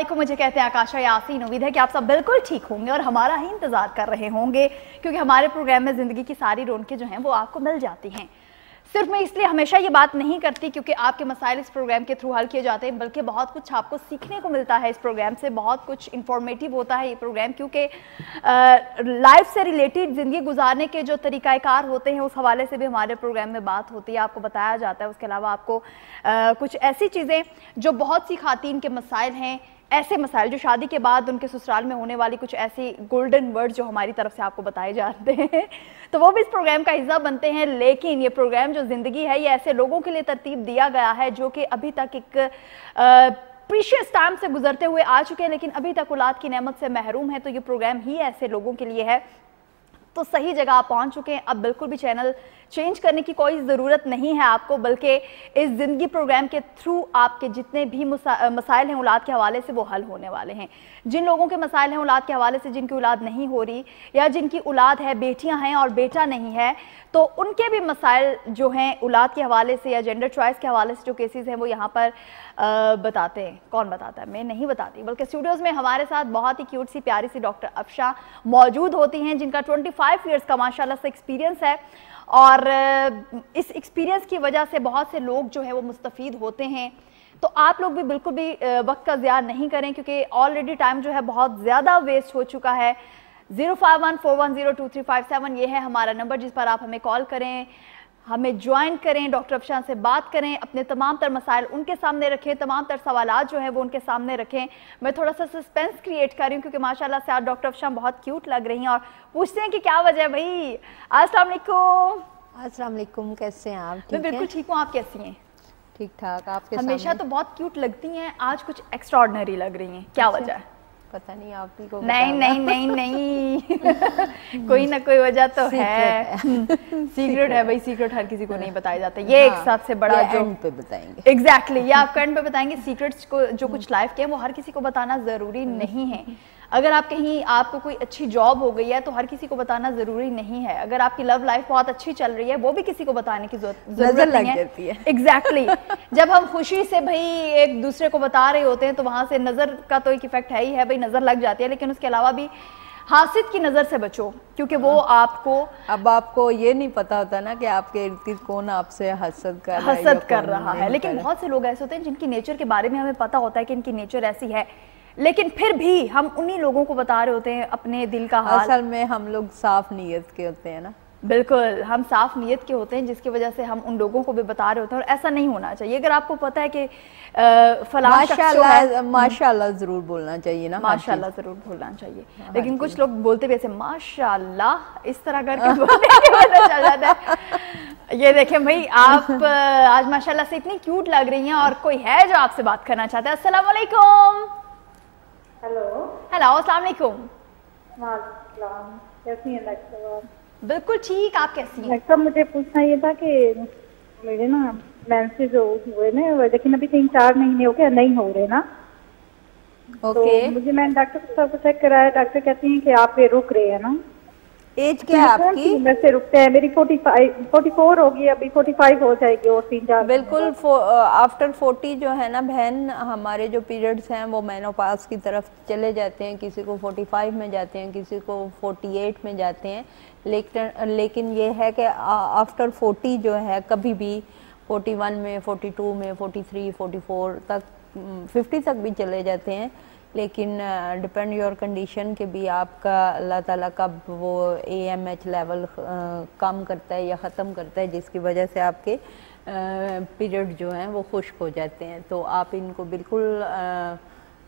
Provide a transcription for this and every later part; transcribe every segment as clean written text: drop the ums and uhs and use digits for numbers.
वालेकुम, मुझे कहते हैं आकाशा यासीन। उम्मीद है कि आप सब बिल्कुल ठीक होंगे और हमारा ही इंतजार कर रहे होंगे, क्योंकि हमारे प्रोग्राम में ज़िंदगी की सारी रौनकें जो हैं वो आपको मिल जाती हैं। सिर्फ मैं इसलिए हमेशा ये बात नहीं करती क्योंकि आपके मसाइल इस प्रोग्राम के थ्रू हल किए जाते हैं, बल्कि बहुत कुछ आपको सीखने को मिलता है इस प्रोग्राम से। बहुत कुछ इंफॉर्मेटिव होता है ये प्रोग्राम, क्योंकि लाइफ से रिलेटेड ज़िंदगी गुजारने के जो तरीक़ाकार होते हैं उस हवाले से भी हमारे प्रोग्राम में बात होती है, आपको बताया जाता है। उसके अलावा आपको कुछ ऐसी चीज़ें जो बहुत सी ख़ातीन के मसाइल हैं, ऐसे मसाइल जो शादी के बाद उनके ससुराल में होने वाली कुछ ऐसी गोल्डन वर्ड जो हमारी तरफ से आपको बताए जाते हैं, तो वो भी इस प्रोग्राम का हिस्सा बनते हैं। लेकिन ये प्रोग्राम जो ज़िंदगी है, ये ऐसे लोगों के लिए तरतीब दिया गया है जो कि अभी तक एक प्रीशियस टाइम से गुजरते हुए आ चुके हैं, लेकिन अभी तक औलाद की नेमत से महरूम है। तो ये प्रोग्राम ही ऐसे लोगों के लिए है। तो सही जगह आप पहुंच चुके हैं। अब बिल्कुल भी चैनल चेंज करने की कोई ज़रूरत नहीं है आपको, बल्कि इस ज़िंदगी प्रोग्राम के थ्रू आपके जितने भी मसाइल हैं औलाद के हवाले से वो हल होने वाले हैं। जिन लोगों के मसाइल हैं औलाद के हवाले से, जिनकी औलाद नहीं हो रही या जिनकी औलाद है, बेटियां हैं और बेटा नहीं है, तो उनके भी मसाइल जो हैं औलाद के हवाले से या जेंडर चॉइस के हवाले से जो केसेस हैं वो यहाँ पर बताते हैं। कौन बताता है? मैं नहीं बताती, बल्कि स्टूडियोज़ में हमारे साथ बहुत ही क्यूट सी प्यारी सी डॉक्टर अफशा मौजूद होती हैं, जिनका 25 ईयर्स का माशाल्लाह से एक्सपीरियंस है। और इस एक्सपीरियंस की वजह से बहुत से लोग जो है वो मुस्तफ़ीद होते हैं। तो आप लोग भी बिल्कुल भी वक्त का ज़िया नहीं करें, क्योंकि ऑलरेडी टाइम जो है बहुत ज़्यादा वेस्ट हो चुका है। 0514102357 ये है हमारा नंबर, जिस पर आप हमें कॉल करें, हमें ज्वाइन करें, डॉक्टर अफशा से बात करें, अपने तमाम तर मसाइल उनके सामने रखें, तमाम तर सवालात जो हैं वो उनके सामने रखें। मैं थोड़ा सा सस्पेंस क्रिएट कर रही हूँ, क्योंकि माशाल्लाह से आज डॉक्टर अफशा बहुत क्यूट लग रही हैं और पूछते हैं कि क्या वजह है भाई। अस्सलाम वालेकुम। अस्सलाम वालेकुम, कैसे हैं आप? मैं बिल्कुल ठीक हूँ, आप कैसी हैं? ठीक ठाक। आपके हमेशा तो बहुत क्यूट लगती हैं, आज कुछ एक्स्ट्राऑर्डिनरी लग रही हैं, क्या वजह है? पता नहीं, आप ही को नहीं नहीं नहीं नहीं कोई ना कोई वजह तो है। सीक्रेट है भाई, सीक्रेट हर किसी को नहीं बताया जाता। ये एक सबसे बड़ा जो एंड पे बताएंगे। एग्जैक्टली ये आप एंड पे बताएंगे। सीक्रेट्स को जो कुछ लाइफ के हैं वो हर किसी को बताना ज़रूरी नहीं है। अगर आप कहीं आपको कोई अच्छी जॉब हो गई है तो हर किसी को बताना ज़रूरी नहीं है। अगर आपकी लव लाइफ बहुत अच्छी चल रही है, वो भी किसी को बताने की ज़रूरत नहीं है। एग्जैक्टली जब हम खुशी से भाई एक दूसरे को बता रहे होते हैं तो वहाँ से नज़र का तो एक इफेक्ट है ही है, भाई नज़र लग जाती है। लेकिन उसके अलावा भी हासिद की नज़र से बचो, क्योंकि वो आपको अब आपको ये नहीं पता होता ना कि आपके इर्द गिर्द कौन आपसे हसद कर रहा है। लेकिन बहुत से लोग ऐसे होते हैं जिनकी नेचर के बारे में हमें पता होता है कि इनकी नेचर ऐसी है, लेकिन फिर भी हम उन्हीं लोगों को बता रहे होते हैं अपने दिल का हाल। असल में हम लोग साफ नीयत के होते हैं ना। बिल्कुल, हम साफ नीयत के होते हैं, जिसकी वजह से हम उन लोगों को भी बता रहे होते हैं। और ऐसा नहीं होना चाहिए। अगर आपको पता है कि फलां माशाल्लाह जरूर बोलना चाहिए ना, माशाल्लाह जरूर बोलना चाहिए। लेकिन कुछ लोग बोलते भी ऐसे माशाल्लाह इस तरह करके बोलने की वजह चल जाता है। ये देखें भाई, आप आज माशाल्लाह से इतनी क्यूट लग रही हैं और कोई है जो आपसे बात करना चाहता है। अस्सलाम वालेकुम। हेलो अस्सलाम वालेकुम। वालेकुम, कैसी हैं डॉक्टर? बिल्कुल ठीक, आप कैसी हैं? डॉक्टर मुझे पूछना ये था कि मेरे ना मेंसेस जो हुए ना, लेकिन अभी 3-4 महीने हो गए नहीं हो रहे ना। ओके। तो मुझे मैंने डॉक्टर साहब को चेक कराया, डॉक्टर कहती हैं कि आप ये रुक रहे हैं ना। एज क्या है आपकी? वैसे रुकते हैं, मेरी 44 होगी, अभी 45 हो जाएगी और 3-4। बिल्कुल आफ्टर 40 जो है ना बहन, हमारे जो पीरियड्स हैं वो मेनोपॉज की तरफ चले जाते हैं। किसी को 45 में जाते हैं, किसी को 48 में जाते हैं। लेकिन ये है कि आफ्टर 40 जो है कभी भी 41 में, 42 में, 43, 44 तक, 50 तक भी चले जाते हैं। लेकिन डिपेंड योर कंडीशन के भी आपका अल्लाह ताला कब वो AMH लेवल कम करता है या ख़त्म करता है, जिसकी वजह से आपके पीरियड जो हैं वो खुश्क हो जाते हैं। तो आप इनको बिल्कुल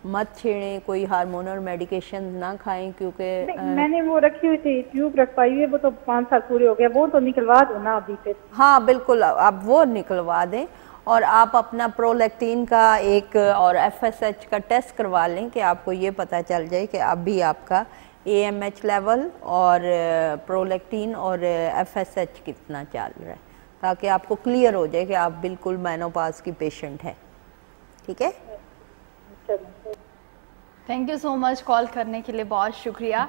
मत छेड़ें, कोई हार्मोनल मेडिकेशन ना खाएं, क्योंकि मैंने वो रखी हुई थी, ट्यूब रखवाई हुई है, वो तो 5 साल पूरे हो गए, वो तो निकलवा दो ना अभी फिर। हाँ बिल्कुल, आप वो निकलवा दें और आप अपना प्रोलैक्टिन का एक और FSH का टेस्ट करवा लें कि आपको ये पता चल जाए कि अभी आपका AMH लेवल और प्रोलैक्टिन और FSH कितना चल रहा है, ताकि आपको क्लियर हो जाए कि आप बिल्कुल मेनोपॉज की पेशेंट हैं। ठीक है, thank you so much call करने के लिए, बहुत शुक्रिया।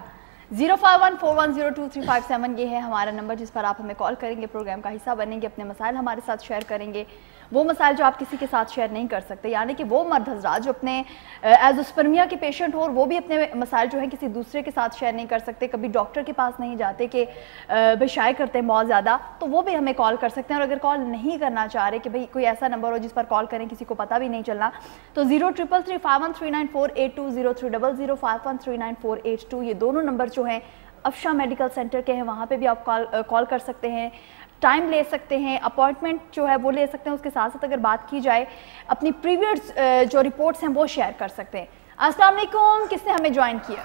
0514102357 ये है हमारा नंबर, जिस पर आप हमें कॉल करेंगे, प्रोग्राम का हिस्सा बनेंगे, अपने मसाइल हमारे साथ शेयर करेंगे। वो मसाइल जो आप किसी के साथ शेयर नहीं कर सकते, यानी कि वो मर्द हजरात जो अपने एजोस्पर्मिया के पेशेंट हो और वो भी अपने मसाइल जो है किसी दूसरे के साथ शेयर नहीं कर सकते, कभी डॉक्टर के पास नहीं जाते कि भाई शाये करते हैं बहुत ज़्यादा, तो वो भी हमें कॉल कर सकते हैं। और अगर कॉल नहीं करना चाह रहे कि भाई कोई ऐसा नंबर हो जिस पर कॉल करें किसी को पता भी नहीं चलना, तो 033351394820 0300513948 ये दोनों नंबर जो हैं अफशा मेडिकल सेंटर के हैं, वहाँ पे भी आप कॉल कर सकते हैं, टाइम ले सकते हैं, अपॉइंटमेंट जो है वो ले सकते हैं। उसके साथ साथ अगर बात की जाए अपनी प्रीवियस जो रिपोर्ट्स हैं वो शेयर कर सकते हैं। अस्सलाम वालेकुम, किसने हमें ज्वाइन किया?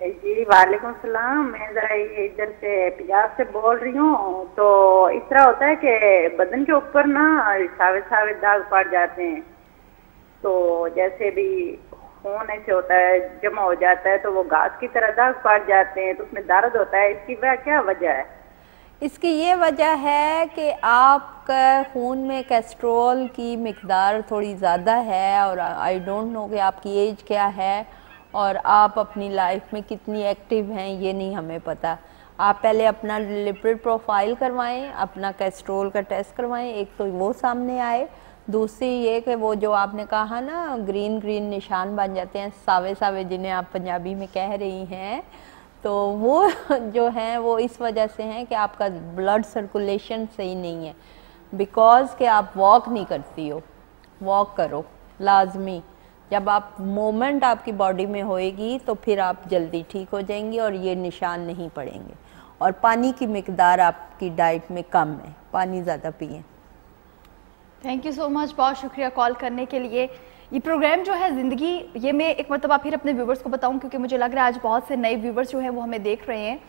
जी वालेकुम सलाम, मैं जरा इधर से पंजाब से बोल रही हूँ। तो इस तरह होता है कि बदन के ऊपर ना सावे सावे दाग पड़ जाते हैं, तो जैसे भी खून ऐसे होता है जमा हो जाता है तो वो घास की तरह दाग पड़ जाते हैं, तो उसमें दर्द होता है। इसकी क्या वजह है? इसकी ये वजह है कि आपका खून में कोलेस्ट्रॉल की मिकदार थोड़ी ज़्यादा है, और आई डोंट नो कि आपकी एज क्या है और आप अपनी लाइफ में कितनी एक्टिव हैं, ये नहीं हमें पता। आप पहले अपना लिपिड प्रोफाइल करवाएं, अपना कोलेस्ट्रॉल का टेस्ट करवाएं, एक तो वो सामने आए, दूसरी ये कि वो जो आपने कहा ना ग्रीन ग्रीन निशान बन जाते हैं, सावे सावे जिन्हें आप पंजाबी में कह रही हैं, तो वो जो हैं वो इस वजह से हैं कि आपका ब्लड सर्कुलेशन सही नहीं है, बिकॉज़ कि आप वॉक नहीं करती हो। वॉक करो लाजमी, जब आप मोमेंट आपकी बॉडी में होएगी तो फिर आप जल्दी ठीक हो जाएंगी और ये निशान नहीं पड़ेंगे। और पानी की मिकदार आपकी डाइट में कम है, पानी ज़्यादा पिएं। थैंक यू सो मच, बहुत शुक्रिया कॉल करने के लिए। ये प्रोग्राम जो है ज़िंदगी, ये मैं एक मरतबा फिर अपने व्यूवर्स को बताऊं क्योंकि मुझे लग रहा है आज बहुत से नए व्यूवर्स जो हैं वो हमें देख रहे हैं।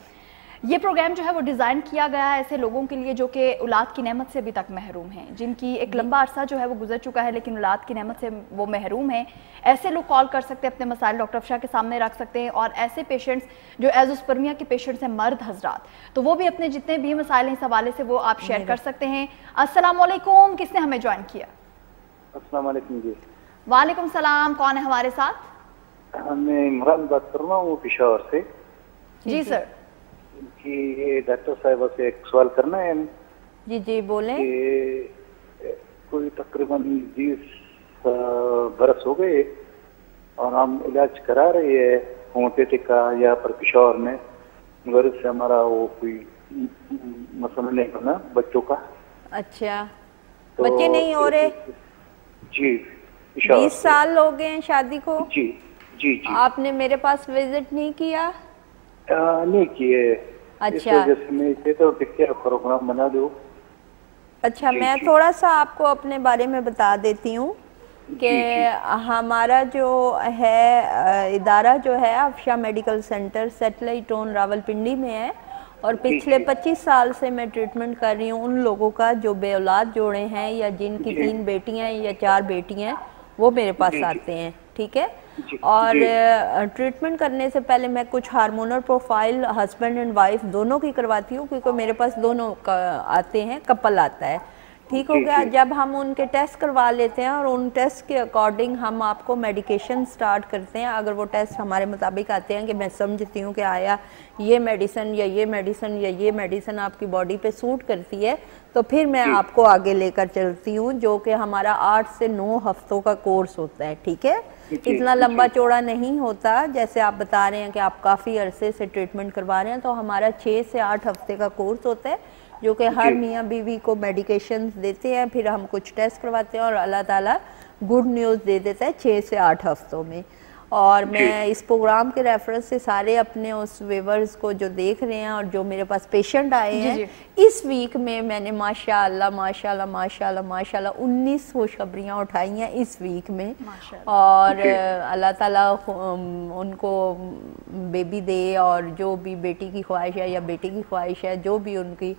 ये प्रोग्राम जो है वो डिज़ाइन किया गया है ऐसे लोगों के लिए जो कि औलाद की नेमत से अभी तक महरूम हैं, जिनकी एक लंबा अरसा जो है वो गुजर चुका है लेकिन औलाद की नेमत से वो महरूम हैं। ऐसे लोग कॉल कर सकते हैं, अपने मसाइल डॉक्टर अफशा के सामने रख सकते हैं। और ऐसे पेशेंट्स जो एजोस्पर्मिया के पेशेंट्स हैं, मर्द हजरात, तो वो भी अपने जितने भी मसाइल हैं इस हवाले से वो आप शेयर कर सकते हैं। अस्सलाम वालेकुम, किसने हमें ज्वाइन किया? अस्सलाम वालेकुम जी। वालेकुम सलाम, कौन है हमारे साथ? मैं इमरान बात कर रहा हूँ पेशावर से। जी सर। कि ये डॉक्टर साहिबा से एक सवाल करना है। जी जी बोलें। कि कोई तकरीबन 20 बरस हो गए और हम इलाज करा रहे हैं होम्योपैथिक का या पर पेशावर में, मगर इससे हमारा वो कोई मसला नहीं बना बच्चों का। अच्छा, तो बच्चे नहीं हो रहे? जी 20 साल हो गए हैं शादी को? जी जी जी। आपने मेरे पास विजिट नहीं किया? नहीं किए। अच्छा, मैं तो क्या प्रोग्राम बना दो। अच्छा, मैं थोड़ा सा आपको अपने बारे में बता देती हूँ कि हमारा जो है इदारा जो है Afsha medical centre satellite town Rawalpindi में है, और पिछले 25 साल से मैं ट्रीटमेंट कर रही हूँ उन लोगों का जो बे औलाद जोड़े हैं या जिनकी 3 बेटियाँ या 4 बेटियाँ, वो मेरे पास आते हैं। ठीक है, और ट्रीटमेंट करने से पहले मैं कुछ hormonal profile husband and wife दोनों की करवाती हूँ, क्योंकि मेरे पास दोनों आते हैं, कपल आता है। ठीक हो गया, जब हम उनके टेस्ट करवा लेते हैं और उन टेस्ट के अकॉर्डिंग हम आपको मेडिकेशन स्टार्ट करते हैं। अगर वो टेस्ट हमारे मुताबिक आते हैं कि मैं समझती हूँ कि आया ये मेडिसिन या ये मेडिसिन या ये मेडिसिन आपकी बॉडी पे सूट करती है, तो फिर मैं आपको आगे लेकर चलती हूँ, जो कि हमारा 8 से 9 हफ्तों का कोर्स होता है। ठीक है, इतना लंबा चौड़ा नहीं होता। जैसे आप बता रहे हैं कि आप काफ़ी अरसे से ट्रीटमेंट करवा रहे हैं, तो हमारा 6 से 8 हफ्ते का कोर्स होता है, जो कि हर मियाँ बीवी को मेडिकेशंस देते हैं, फिर हम कुछ टेस्ट करवाते हैं और अल्लाह ताला गुड न्यूज़ दे देता है 6 से 8 हफ्तों में। और मैं इस प्रोग्राम के रेफरेंस से सारे अपने उस व्यूअर्स को जो देख रहे हैं और जो मेरे पास पेशेंट आए हैं, इस वीक में मैंने माशाल्लाह माशाल्लाह माशाल्लाह माशाल्लाह 19 खुशखबरियाँ उठाई हैं इस वीक में। और अल्लाह ताला उनको बेबी दे, और जो भी बेटी की ख्वाहिश है या बेटे की ख्वाहिश है, जो भी उनकी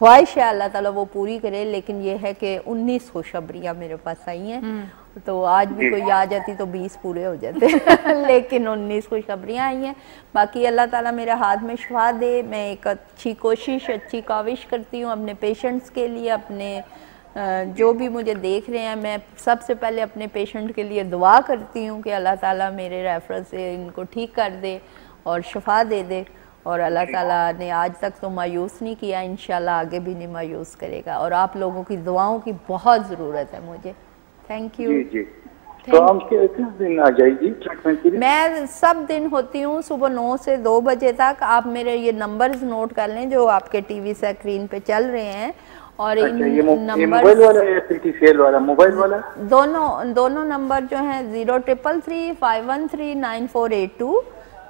ख्वाहिश है अल्लाह ताला वो पूरी करे। लेकिन ये है कि 19 खुशखबरियाँ मेरे पास आई हैं, तो आज भी कोई आ जाती तो 20 पूरे हो जाते लेकिन 19 खुशखबरियाँ आई हैं। बाकी अल्लाह ताला मेरे हाथ में शिफा दे। मैं एक अच्छी कोशिश, अच्छी काविश करती हूँ अपने पेशेंट्स के लिए, अपने जो भी मुझे देख रहे हैं, मैं सबसे पहले अपने पेशेंट के लिए दुआ करती हूँ कि अल्लाह ताला मेरे रेफरेंस से इनको ठीक कर दे और शिफा दे दे। और अल्लाह ताला ने आज तक तो मायूस नहीं किया, इंशाल्लाह आगे भी नहीं मायूस करेगा। और आप लोगों की दुआओं की बहुत ज़रूरत है मुझे। Thank you. जी जी। तो हम किस दिन आ जाएगी ट्रीटमेंट के लिए? मैं सब दिन होती हूँ सुबह 9 से 2 बजे तक। आप मेरे ये नंबर्स नोट कर लें जो आपके टीवी स्क्रीन पे चल रहे हैं। और अच्छा, इन ये नंबर मोबाइल वाला या PTCL वाला? मोबाइल वाला दोनों नंबर जो हैं 0333 513 9482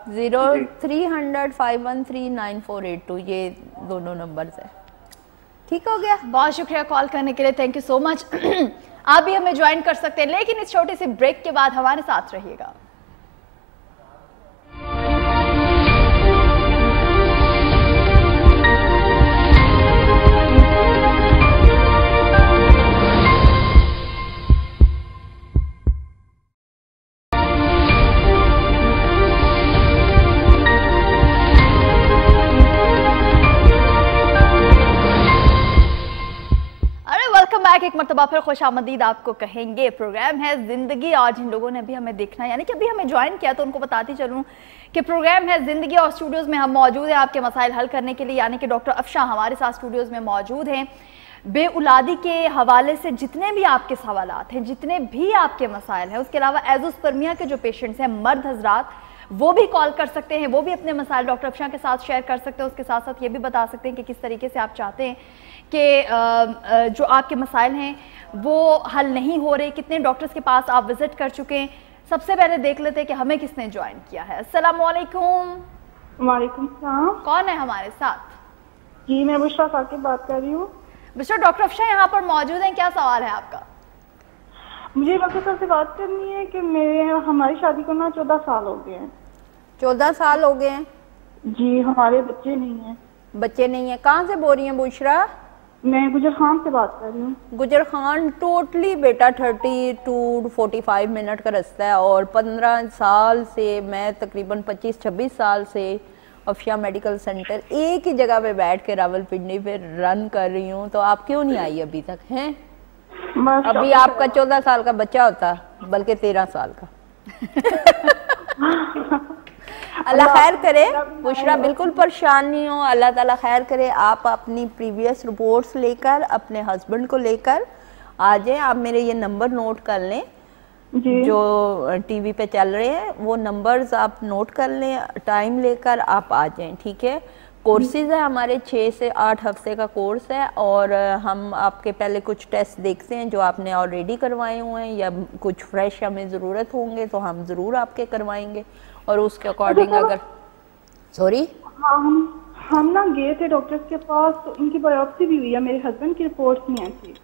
0300 513 9482 ये दोनों नंबर्स हैं। ठीक हो गया? बहुत शुक्रिया कॉल करने के लिए, थैंक यू सो मच। आप भी हमें ज्वाइन कर सकते हैं, लेकिन इस छोटे से ब्रेक के बाद हमारे साथ रहिएगा। एक मरतबा फिर खुशामदीद आपको कहेंगे। प्रोग्राम है जिंदगी और जिन लोगों ने अभी हमें देखना यानी कि अभी हमें ज्वाइन किया तो उनको बताती चलूं कि प्रोग्राम है जिंदगी और स्टूडियोज में हम मौजूद हैं आपके मसाइल हल करने के लिए। यानी कि डॉक्टर अफशा हमारे साथ स्टूडियोज में मौजूद हैं। बेउलादी के हवाले से जितने भी आपके सवालात हैं, जितने भी आपके मसाइल हैं, उसके अलावा एजोस्पर्मिया के जो पेशेंट्स हैं मर्द हजरात, वो भी कॉल कर सकते हैं, वो भी अपने मसाइल डॉक्टर अफशा के साथ शेयर कर सकते हैं। उसके साथ साथ ये भी बता सकते हैं कि किस तरीके से आप चाहते हैं कि जो आपके मसाइल हैं वो हल नहीं हो रहे, कितने डॉक्टर्स के पास आप विजिट कर चुके हैं। सबसे पहले देख लेते हैं कि हमें किसने ज्वाइन किया है। अस्सलाम वालेकुम। वालेकुम सलाम। कौन है हमारे साथ? जी मैं बुशरा साकिब बात कर रही हूँ। बुशरा, डॉक्टर अफशा यहाँ पर मौजूद हैं, क्या सवाल है आपका? मुझे डॉक्टर साहब से बात करनी है कि हमारी शादी को ना 14 साल हो गए हैं। 14 साल हो गए हैं? जी, हमारे बच्चे नहीं हैं। बच्चे नहीं है? कहाँ से बोल रही हैं बुशरा? मैं गुजर खान से बात कर रही हूँ। गुजर खान टोटली बेटा 30 to 45 मिनट का रास्ता है। और 15 साल से मैं तकरीबन 25-26 साल से अफशा मेडिकल सेंटर एक ही जगह पे बैठ के रावलपिंडी पे रन कर रही हूँ। तो आप क्यों नहीं आई अभी तक हैं? अभी आपका 14 साल का बच्चा होता, बल्कि 13 साल का। अल्लाह खैर करे बुशरा, बिल्कुल परेशान नहीं हो, अल्लाह ताला खैर करे। आप अपनी प्रीवियस रिपोर्ट्स लेकर अपने हस्बैंड को लेकर आ जाएं। आप मेरे ये नंबर नोट कर लें जो टीवी पे चल रहे हैं, वो नंबर्स आप नोट कर लें, टाइम लेकर आप आ जाएं। ठीक है? कोर्सेज है हमारे 6 से 8 हफ्ते का कोर्स है। और हम आपके पहले कुछ टेस्ट देखते हैं जो आपने ऑलरेडी करवाए हुए हैं, या कुछ फ्रेश हमें ज़रूरत होंगे तो हम ज़रूर आपके करवाएंगे। और उसके अकॉर्डिंग अगर हम ना गए थे डॉक्टर के पास, तो उनकी बायोप्सी भी हुई है, मेरे हस्बैंड की रिपोर्ट्स नहीं ऐसी।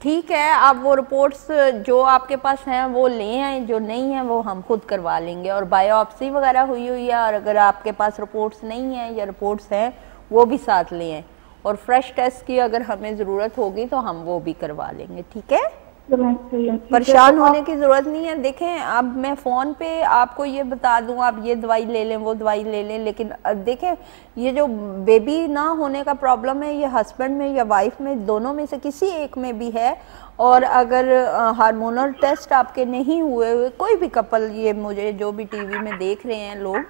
ठीक है, आप वो रिपोर्ट्स जो आपके पास हैं वो ले आए, जो नहीं है वो हम खुद करवा लेंगे। और बायोप्सी वगैरह हुई है, और अगर आपके पास रिपोर्ट्स नहीं है या रिपोर्ट्स हैं वो भी साथ ले आए। और फ्रेश टेस्ट की अगर हमें ज़रूरत होगी तो हम वो भी करवा लेंगे। ठीक है? परेशान होने की जरूरत नहीं है। देखें, अब मैं फ़ोन पे आपको ये बता दूं आप ये दवाई ले लें, वो दवाई ले लें, लेकिन देखें ये जो बेबी ना होने का प्रॉब्लम है, ये हस्बैंड में या वाइफ में, दोनों में से किसी एक में भी है। और अगर हार्मोनल टेस्ट आपके नहीं हुए, कोई भी कपल, ये मुझे जो भी टीवी में देख रहे हैं लोग,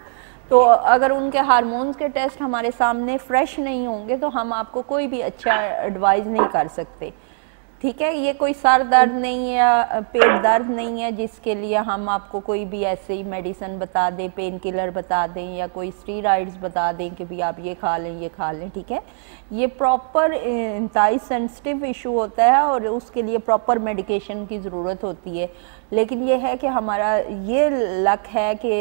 तो अगर उनके हार्मोन्स के टेस्ट हमारे सामने फ्रेश नहीं होंगे तो हम आपको कोई भी अच्छा एडवाइस नहीं कर सकते। ठीक है? ये कोई सर दर्द नहीं है, पेट दर्द नहीं है जिसके लिए हम आपको कोई भी ऐसे ही मेडिसिन बता दें, पेन किलर बता दें या कोई स्टीरॉइड्स बता दें कि भी आप ये खा लें, ये खा लें। ठीक है? ये प्रॉपर इंतहाई सेंसिटिव इशू होता है और उसके लिए प्रॉपर मेडिकेशन की ज़रूरत होती है। लेकिन ये है कि हमारा ये लक है कि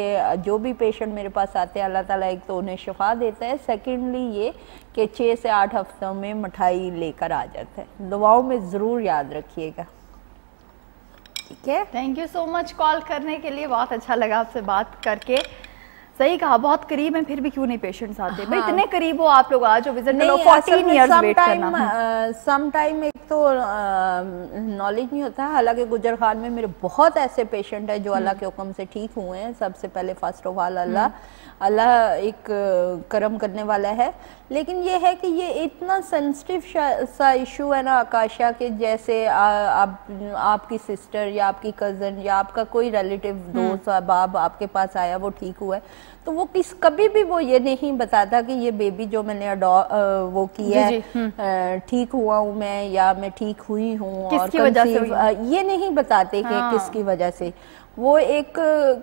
जो भी पेशेंट मेरे पास आते हैं अल्लाह ताला एक तो उन्हें शिफा देता है, सेकेंडली ये कि 6 से 8 हफ्तों में मिठाई लेकर आ जाता है। दुआओं में ज़रूर याद रखिएगा। ठीक है? Thank you so much call करने के लिए, बहुत अच्छा लगा आपसे बात करके। सही कहा, बहुत करीब हैं फिर भी क्यों नहीं पेशेंट्स आते। भाई इतने करीब हो आप लोग, आज जो विजिट करो 14 इयर्स वेट करना। सम टाइम एक तो नॉलेज नहीं होता है। हालांकि गुजर खान में मेरे बहुत ऐसे पेशेंट हैं जो अल्लाह के हुक्म से ठीक हुए हैं। सबसे पहले फर्स्ट ऑफ ऑल अल्लाह एक करम करने वाला है। लेकिन ये है कि ये इतना सेंसिटिव सा इशू है ना आकाशा, के जैसे आपकी सिस्टर या आपकी कज़न या आपका कोई रिलेटिव दोस्त अहबाब आपके पास आया, वो ठीक हुआ है, तो वो कभी भी वो ये नहीं बताता कि ये बेबी जो मैंने वो किया है ठीक हुआ हूँ मैं या मैं ठीक हुई हूँ, और ये नहीं बताते कि किसकी वजह से। वो एक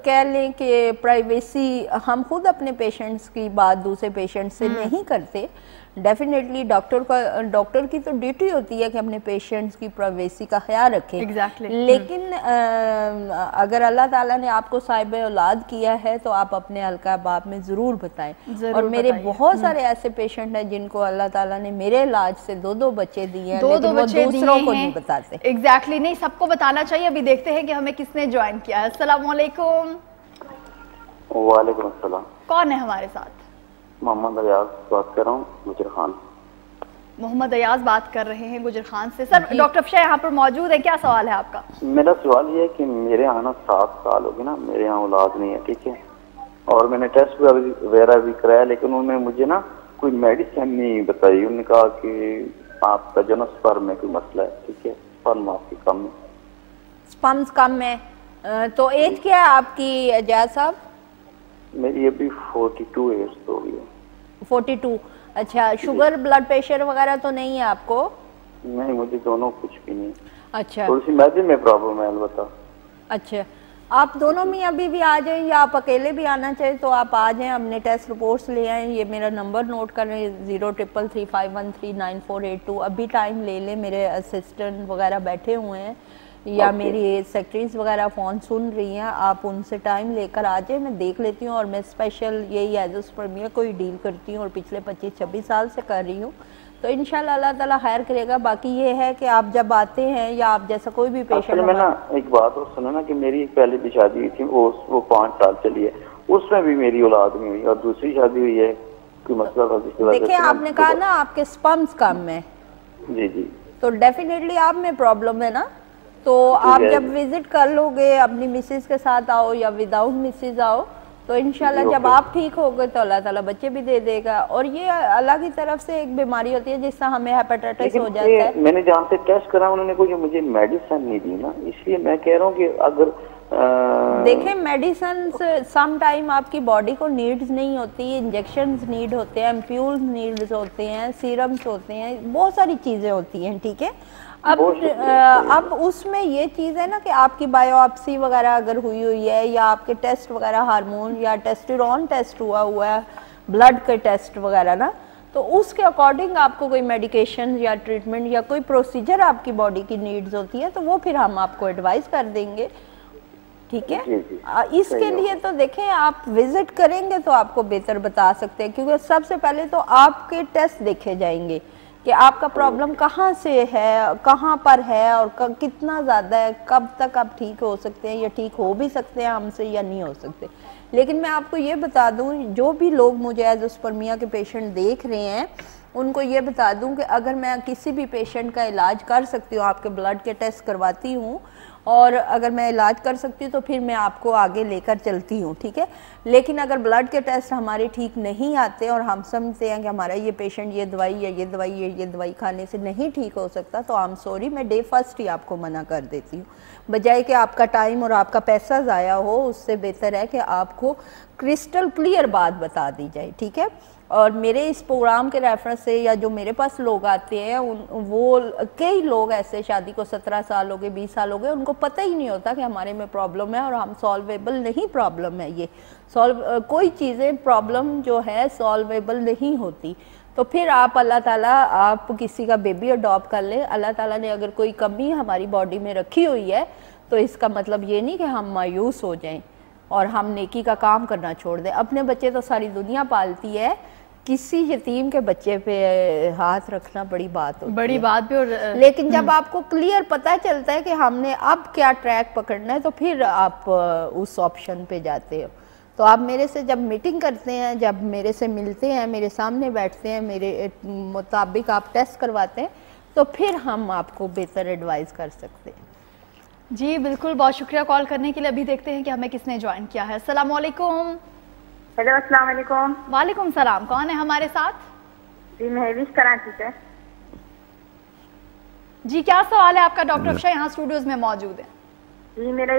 कह लें कि प्राइवेसी हम खुद अपने पेशेंट्स की बात दूसरे पेशेंट से नहीं करते। डेफिनेटली डॉक्टर की तो ड्यूटी होती है कि अपने पेशेंट्स की प्राइवेसी का ख्याल रखें। लेकिन अगर अल्लाह ताला ने आपको साहिब औलाद किया है तो आप अपने हल्का बाप में ज़रूर बताएं। और मेरे बहुत सारे ऐसे पेशेंट हैं जिनको अल्लाह ताला ने मेरे इलाज से 2-2 बच्चे दिए हैं, लेकिन वो दूसरों को नहीं बताते। एग्जैक्टली नहीं, सबको बताना चाहिए। अभी देखते हैं कि हमें किसने ज्वाइन किया है। अस्सलाम वालेकुम। वालेकुम अस्सलाम। कौन है हमारे साथ? मोहम्मद अयाज बात कर रहा हूँ, गुजर खान। मोहम्मद अयाज बात कर रहे हैं गुजर खान से। सर डॉक्टर अफशा यहाँ पर मौजूद है, क्या सवाल है आपका? मेरा सवाल ये है कि मेरे यहाँ ना 7 साल हो गए ना, मेरे यहाँ औलाद नहीं है, ठीक है, और मैंने टेस्ट वगैरह भी कराया, लेकिन उन्होंने मुझे ना कोई मेडिसिन नहीं बताई। उन्होंने कहा कि आपका जो ना स्पर्म में कोई मसला है, ठीक है, स्पर्म आपकी कम है। स्पर्म्स कम है। तो एज क्या है आपकी अजाज साहब? मेरी अभी 42 इयर्स हो गई है। 42। अच्छा, शुगर ब्लड प्रेशर वगैरह तो नहीं है आपको? नहीं, मुझे दोनों कुछ भी नहीं। अच्छा, थोड़ी सी मैदे में प्रॉब्लम है अलबत्ता। अच्छा, आप दोनों में अभी भी आ जाएं या आप अकेले भी आना चाहिए तो आप आ जाएं, अपने टेस्ट रिपोर्ट्स ले आएं। ये मेरा नंबर नोट करें 033351398482। अभी टाइम ले लें, मेरे असिस्टेंट वगैरह बैठे हुए हैं या मेरी सेक्रेटरीज वगैरह फ़ोन सुन रही हैं, आप उनसे टाइम लेकर आ जाए, मैं देख लेती हूँ। और मैं स्पेशल यही एजोस्पर्मिया को ही डील करती हूँ और पिछले 25-26 साल से कर रही हूँ, तो इंशाल्लाह अल्लाह ताला खैर करेगा। बाकी ये है कि आप जब आते हैं या आप जैसा कोई भी पेशेंट में ना, एक बात और सुनो ना कि मेरी पहले भी शादी हुई थी, वो 5 साल चली है, उसमें भी मेरी औलाद नहीं हुई, और दूसरी शादी हुई है, कोई मसला था जिसकी वजह से। देखिए, आपने कहा ना आपके स्पर्म्स कम है। जी जी। तो डेफिनेटली आप में प्रॉब्लम है ना, तो आप जब विजिट कर लोगे अपनी मिसेज के साथ आओ या विदाउट मिसेज आओ, तो इंशाल्लाह जब आप ठीक हो गए तो अल्लाह ताला बच्चे भी दे देगा। और ये अल्लाह की तरफ से एक बीमारी होती है जिससे हमें हेपेटाइटिस हो जाता है। मैंने जहाँ से टेस्ट करा उन्होंने कोई मुझे मेडिसिन नहीं दी ना, इसलिए मैं कह रहा हूँ कि अगर देखें, मेडिसिन सम टाइम आपकी बॉडी को नीड्स नहीं होती, इंजेक्शंस नीड होते हैं, एम्प्यूल्स नीड्स होते हैं, सीरम्स होते हैं, बहुत सारी चीज़ें होती हैं, ठीक है। अब उसमें ये चीज़ है ना कि आपकी बायोप्सी वगैरह अगर हुई है या आपके टेस्ट वगैरह हार्मोन या टेस्टोस्टेरोन टेस्ट हुआ है, ब्लड के टेस्ट वगैरह ना, तो उसके अकॉर्डिंग आपको कोई मेडिकेशन या ट्रीटमेंट या कोई प्रोसीजर आपकी बॉडी की नीड्स होती है तो वो फिर हम आपको एडवाइस कर देंगे, ठीक है। इसके लिए तो देखें, आप विजिट करेंगे तो आपको बेहतर बता सकते हैं, क्योंकि सबसे पहले तो आपके टेस्ट देखे जाएंगे कि आपका प्रॉब्लम कहाँ से है, कहाँ पर है और कितना ज़्यादा है, कब तक आप ठीक हो सकते हैं या ठीक हो भी सकते हैं हमसे या नहीं हो सकते। लेकिन मैं आपको ये बता दूं, जो भी लोग मुझे एजोस्पर्मिया के पेशेंट देख रहे हैं उनको ये बता दूं कि अगर मैं किसी भी पेशेंट का इलाज कर सकती हूँ, आपके ब्लड के टेस्ट करवाती हूँ और अगर मैं इलाज कर सकती हूँ तो फिर मैं आपको आगे लेकर चलती हूँ, ठीक है। लेकिन अगर ब्लड के टेस्ट हमारे ठीक नहीं आते और हम समझते हैं कि हमारा ये पेशेंट ये दवाई या ये दवाई या ये दवाई खाने से नहीं ठीक हो सकता, तो आई एम सॉरी, मैं डे फर्स्ट ही आपको मना कर देती हूँ। बजाय कि आपका टाइम और आपका पैसा ज़ाया हो, उससे बेहतर है कि आपको क्रिस्टल क्लियर बात बता दी जाए, ठीक है। और मेरे इस प्रोग्राम के रेफरेंस से या जो मेरे पास लोग आते हैं वो कई लोग ऐसे, शादी को 17 साल हो गए, 20 साल हो गए, उनको पता ही नहीं होता कि हमारे में प्रॉब्लम है और हम सॉल्वेबल नहीं प्रॉब्लम है। ये कोई चीज़ें प्रॉब्लम जो है सॉल्वेबल नहीं होती। तो फिर आप अल्लाह ताला, आप किसी का बेबी अडॉप्ट कर ले, अल्लाह ताला ने अगर कोई कमी हमारी बॉडी में रखी हुई है तो इसका मतलब ये नहीं कि हम मायूस हो जाएं और हम नेकी का काम करना छोड़ दें। अपने बच्चे तो सारी दुनिया पालती है, किसी यतीम के बच्चे पे हाथ रखना बड़ी बात होती है, बड़ी बात भी। और लेकिन जब आपको क्लियर पता चलता है कि हमने अब क्या ट्रैक पकड़ना है तो फिर आप उस ऑप्शन पे जाते हो। तो आप मेरे से जब मीटिंग करते हैं, जब मेरे से मिलते हैं, मेरे सामने बैठते हैं, मेरे मुताबिक आप टेस्ट करवाते हैं, तो फिर हम आपको बेहतर एडवाइस कर सकते हैं। जी बिल्कुल, बहुत शुक्रिया कॉल करने के लिए। अभी देखते हैं कि हमें किसने ज्वाइन किया है। अस्सलाम वालेकुम। हेलो, अस्सलाम वालेकुम। वालेकुम सलाम। कौन है हमारे साथ? जी, महविश कराची से। जी, क्या सवाल है आपका? डॉक्टर अफशा यहाँ स्टूडियोज में मौजूद है। जी, मेरा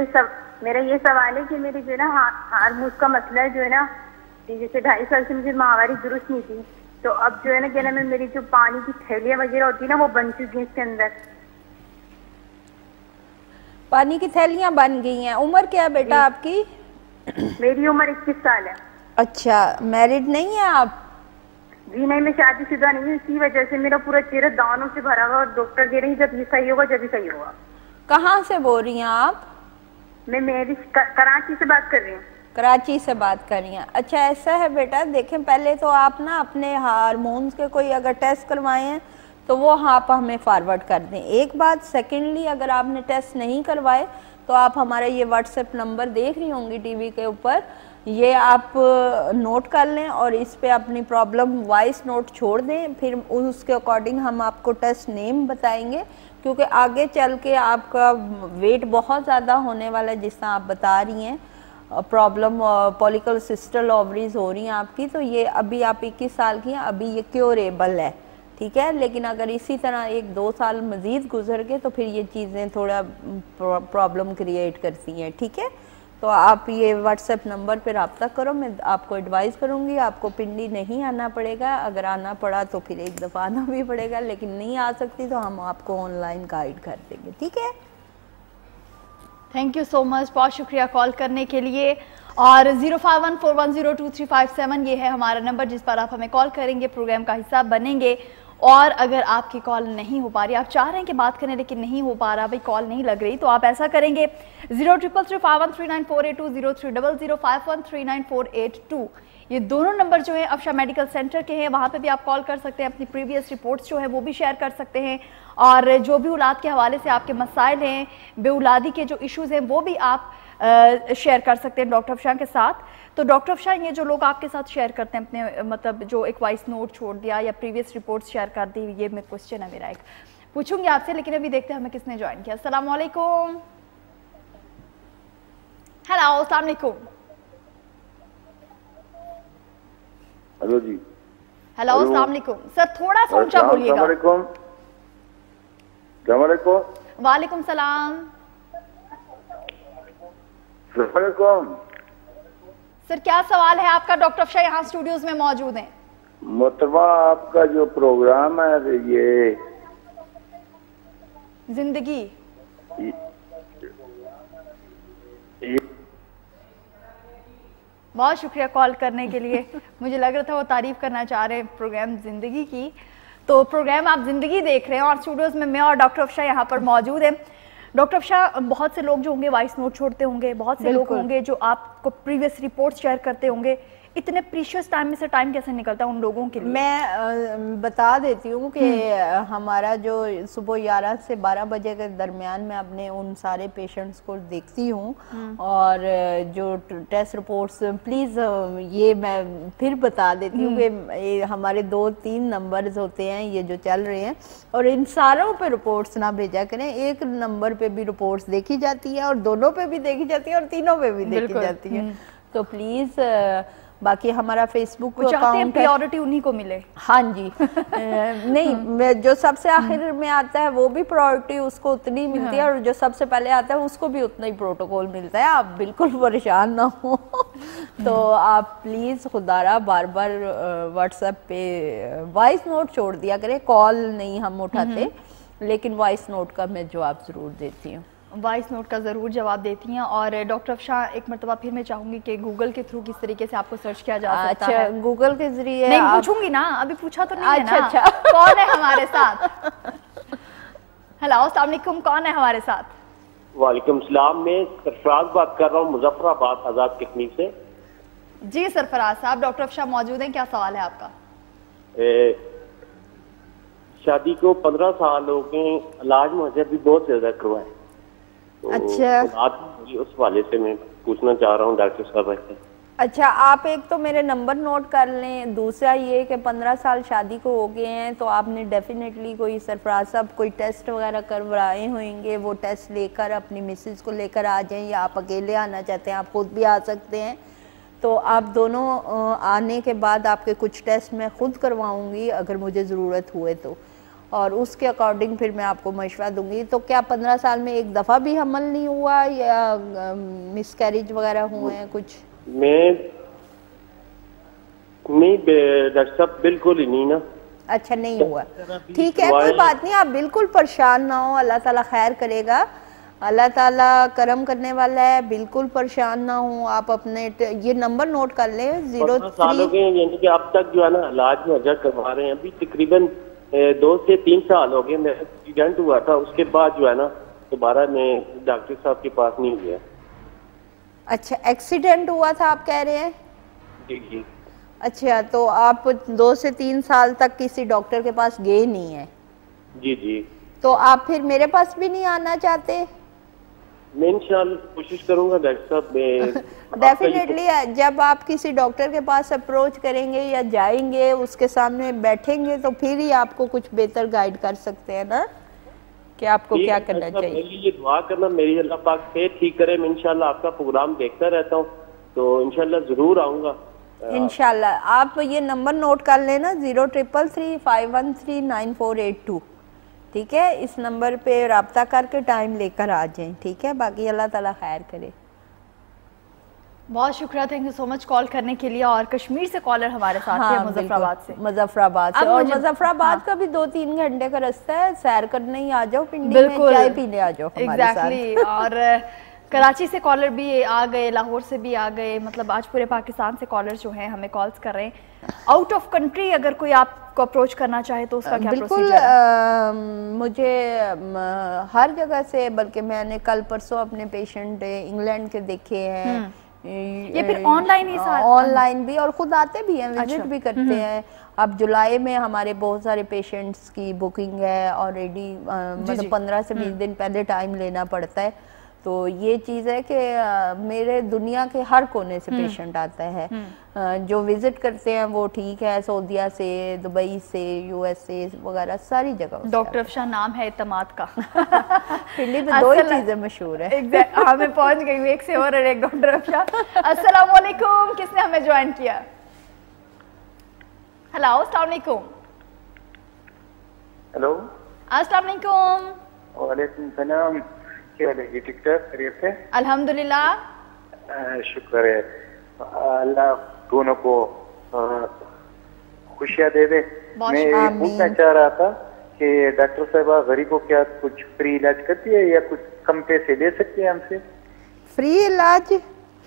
ये सवाल है कि मेरी जो है ना हार्मोन्स का मसला है, जो है ना थी, जैसे 2.5 साल से मुझे माहवारी दुरुस्त नहीं थी, तो अब जो है ना क्या नाम है, मेरी जो पानी की थैलियाँ वगैरह होती है ना वो बन चुकी है इसके अंदर। पानी की थैलियाँ बन गई हैं। उम्र क्या है बेटा आपकी? मेरी उम्र 21 साल है। अच्छा, मैरिड नहीं है आप? जी नहीं, मैं शादीशुदा नहीं हूँ, इसी वजह से मेरा पूरा चेहरा दानों से भरा हुआ और डॉक्टर कह रहे हैं जब ये सही होगा जब ही सही होगा। कहाँ से बोल रही हैं आप? मैं कराची से बात कर रही हूँ। कराची से बात कर रही हैं। अच्छा ऐसा है बेटा, देखें पहले तो आप ना अपने हार्मोन्स के कोई अगर टेस्ट करवाए हैं तो वो आप हमें फॉरवर्ड कर दें, एक बात। सेकेंडली अगर आपने टेस्ट नहीं करवाए तो आप हमारा ये व्हाट्सएप नंबर देख रही होंगी टीवी के ऊपर, ये आप नोट कर लें और इस पे अपनी प्रॉब्लम वॉइस नोट छोड़ दें, फिर उसके अकॉर्डिंग हम आपको टेस्ट नेम बताएंगे, क्योंकि आगे चल के आपका वेट बहुत ज़्यादा होने वाला है जिस तरह आप बता रही हैं। प्रॉब्लम पॉलीसिस्टिक ओवरीज हो रही हैं आपकी, तो ये अभी आप 21 साल की हैं, अभी ये क्योरेबल है, ठीक है। लेकिन अगर इसी तरह 1-2 साल मज़ीद गुजर गए तो फिर ये चीज़ें थोड़ा प्रॉब्लम क्रिएट करती हैं, ठीक है। तो आप ये व्हाट्सएप नंबर पर रब्ता करो, मैं आपको एडवाइस करूँगी। आपको पिंडी नहीं आना पड़ेगा, अगर आना पड़ा तो फिर एक दफ़ा आना भी पड़ेगा, लेकिन नहीं आ सकती तो हम आपको ऑनलाइन गाइड कर देंगे, ठीक है। थैंक यू सो मच, बहुत शुक्रिया कॉल करने के लिए। और 0514102357 ये है हमारा नंबर जिस पर आप हमें कॉल करेंगे, प्रोग्राम का हिस्सा बनेंगे। और अगर आपकी कॉल नहीं हो पा रही, आप चाह रहे हैं कि बात करें लेकिन नहीं हो पा रहा, भाई कॉल नहीं लग रही, तो आप ऐसा करेंगे 033351394820 0300513948 ये दोनों नंबर जो है अफशा मेडिकल सेंटर के हैं, वहाँ पे भी आप कॉल कर सकते हैं, अपनी प्रीवियस रिपोर्ट्स जो है वो भी शेयर कर सकते हैं, और जो भी औलाद के हवाले से आपके मसाइल हैं, बेऔलादी के जो इश्यूज़ हैं वो भी आप शेयर कर सकते हैं डॉक्टर अफशा के साथ। तो डॉक्टर अफशा, ये जो लोग आपके साथ शेयर करते हैं अपने मतलब जो एक वॉइस नोट छोड़ दिया या प्रीवियस रिपोर्ट्स शेयर कर दी, ये मैं क्वेश्चन है मेरा एक पूछूंगी आपसे, लेकिन अभी देखते हैं हमें किसने ज्वाइन किया। अस्सलाम वालेकुम। हेलो, अस्सलाम वालेकुम। हेलो जी। हेलो, अस्सलाम वालेकुम सर, थोड़ा सा ऊंचा बोलिएगा। वालेकुम सलाम। सर क्या सवाल है आपका? डॉक्टर अफशा यहाँ स्टूडियोज में मौजूद हैं। मोहतरमा, आपका जो प्रोग्राम है ये जिंदगी, बहुत शुक्रिया कॉल करने के लिए। मुझे लग रहा था वो तारीफ करना चाह रहे हैं प्रोग्राम जिंदगी की। तो प्रोग्राम आप जिंदगी देख रहे हैं और स्टूडियोज में मैं और डॉक्टर अफशा यहाँ पर मौजूद हैं। डॉक्टर अफशा, बहुत से लोग जो होंगे वॉइस नोट छोड़ते होंगे, बहुत से लोग होंगे जो आपको प्रीवियस रिपोर्ट शेयर करते होंगे, इतने प्रीशियस टाइम में से टाइम कैसे निकलता है उन लोगों के लिए? मैं बता देती हूँ कि हमारा जो सुबह 11 से 12 बजे के दरमियान में अपने उन सारे पेशेंट्स को देखती हूँ, और जो टेस्ट रिपोर्ट्स, प्लीज़ ये मैं फिर बता देती हूँ कि हमारे 2-3 नंबर्स होते हैं ये जो चल रहे हैं, और इन सारों पे रिपोर्ट्स ना भेजा करें। एक नंबर पे भी रिपोर्ट्स देखी जाती है, और दोनों पे भी देखी जाती है, और तीनों पे भी देखी जाती है। तो प्लीज़, बाकी हमारा फेसबुक अकाउंट है, प्रायोरिटी उन्हीं को मिले। हाँ जी। नहीं, जो सबसे आखिर में आता है वो भी प्रायोरिटी उसको उतनी मिलती है, और जो सबसे पहले आता है उसको भी उतना ही प्रोटोकॉल मिलता है। आप बिल्कुल परेशान ना हो। तो आप प्लीज़ खुदारा बार बार व्हाट्सएप पे वॉइस नोट छोड़ दिया करें, कॉल नहीं हम उठाते, लेकिन वॉइस नोट का मैं जवाब ज़रूर देती हूँ। वॉइस नोट का ज़रूर जवाब देती हैं। और डॉक्टर अफशा, एक मरतबा फिर मैं चाहूँगी कि गूगल के थ्रू किस तरीके से आपको सर्च किया जा सकता है? अच्छा, गूगल के जरिए नहीं पूछूंगी ना, अभी पूछा तो नहीं अच्छा, है ना। अच्छा। कौन है हमारे साथ? हेलो, अस्सलाम वालेकुम, कौन है हमारे साथ? वालेकुम सलाम, मैं सरफराज बात कर रहा हूँ मुजफ्फराबाद आजाद कश्मीर से। जी सरफराज साहब, डॉक्टर अफशा मौजूद हैं, क्या सवाल है आपका? शादी को 15 साल हो गए, इलाज मुझे भी बहुत ज्यादा करवाए। तो अच्छा, उस वाले से मैं पूछना चाह रहा हूँ डॉक्टर साहब ऐसे। अच्छा, आप एक तो मेरे नंबर नोट कर लें, दूसरा ये कि 15 साल शादी को हो गए हैं तो आपने डेफिनेटली कोई सरफराज साहब कोई टेस्ट वगैरह करवाए होंगे, वो टेस्ट लेकर अपनी मिसेज को लेकर आ जाएं, या आप अकेले आना चाहते हैं आप खुद भी आ सकते हैं। तो आप दोनों आने के बाद आपके कुछ टेस्ट मैं खुद करवाऊँगी अगर मुझे ज़रूरत हुए तो, और उसके अकॉर्डिंग फिर मैं आपको मशवरा दूंगी। तो क्या 15 साल में एक दफ़ा भी हमल नहीं हुआ या मिसकैरेज वगैरह हुए हैं कुछ? मैं नहीं डॉक्टर साहब, बिल्कुल ही नहीं ना। अच्छा, नहीं हुआ, ठीक है, कोई बात नहीं, आप बिल्कुल परेशान ना हो, अल्लाह ताला खैर करेगा, अल्लाह ताला करम करने वाला है, बिल्कुल परेशान ना हो आप। अपने ये नंबर नोट कर लें, 03 यानी कि अब तक जो है ना इलाज मुआवजा करवा रहे हैं, अभी तकरीबन 2 से 3 साल हो गए। मेरा एक्सीडेंट हुआ था, उसके बाद जो है ना दोबारा मैं डॉक्टर साहब के पास नहीं गया। अच्छा, एक्सीडेंट हुआ था आप कह रहे हैं? जी जी। अच्छा, तो आप 2 से 3 साल तक किसी डॉक्टर के पास गए नहीं है? जी जी। तो आप फिर मेरे पास भी नहीं आना चाहते? मैं इंशाल्लाह कोशिश करूंगा डॉक्टर साहब। डेफिनेटली जब आप किसी डॉक्टर के पास अप्रोच करेंगे या जाएंगे, उसके सामने बैठेंगे, तो फिर ही आपको कुछ बेहतर गाइड कर सकते हैं ना कि आपको क्या करना चाहिए। मेरे लिए दुआ करना, मेरी अल्लाह पाक सेहत ठीक करे। मैं इंशाल्लाह आपका प्रोग्राम देखता रहता हूँ, तो इंशाल्लाह जरूर आऊंगा। इंशाल्लाह आप ये नंबर नोट कर लेना, 033351398482, ठीक है? इस नंबर पे रब्ता करके टाइम लेकर आ जाएं, ठीक है? बाकी अल्लाह ताला खैर करे। बहुत शुक्रिया, thank you so much call करने के लिए। और कश्मीर से कॉलर हमारे साथ है, मुजफ्फराबाद से। मुजफ्फराबाद से, और मुजफ्फराबाद का भी 2-3 घंटे का रास्ता है, सैर करने ही आ जाओ, पिंडी में चाय पीने आ जाओ हमारे साथ। और कराची से कॉलर भी आ गए, लाहौर से भी आ गए, मतलब आज पूरे पाकिस्तान से कॉलर जो हैं हमें कॉल्स कर रहे हैं। आउट ऑफ कंट्री अगर कोई आपको अप्रोच करना चाहे तो उसका क्या प्रोसीजर है? मुझे हर जगह से, बल्कि मैंने कल परसों अपने पेशेंट इंग्लैंड के देखे हैं। ये फिर ऑनलाइन ही सारा? ऑनलाइन भी, और खुद आते भी हैं, विजिट भी करते हैं। अब जुलाई में हमारे बहुत सारे पेशेंट्स की बुकिंग है ऑलरेडी, मतलब 15 से 20 दिन पहले टाइम लेना पड़ता है। तो ये चीज़ है कि मेरे दुनिया के हर कोने से पेशेंट आता है। जो विजिट करते हैं वो ठीक है, सऊदीया से, दुबई से, यूएसए वगैरह सारी जगह। डॉक्टर अफशा नाम है इत्तेमाद का। पिंडी में 2 ही चीज़ें मशहूर है। हाँ, मैं पहुंच गई हूँ, एक से और एक डॉक्टर अफशा। अस्सलाम वालेकुम, किसने हमें ज्वाइन किया? हेलो, अस्सलाम वालेकुम। हेलो, अस्सलाम वालेकुम। वालेकुम सलाम, क्या हाल है जी? ठीक ठाक, खैरियत से? अल्हम्दुलिल्लाह, शुक्र है, अल्लाह दोनों को खुशियाँ दे दे। मैं ये पूछना चाह रहा था कि डॉक्टर साहबा गरीबों क्या कुछ फ्री इलाज करती है या कुछ कम पैसे ले सकती है हमसे? फ्री इलाज?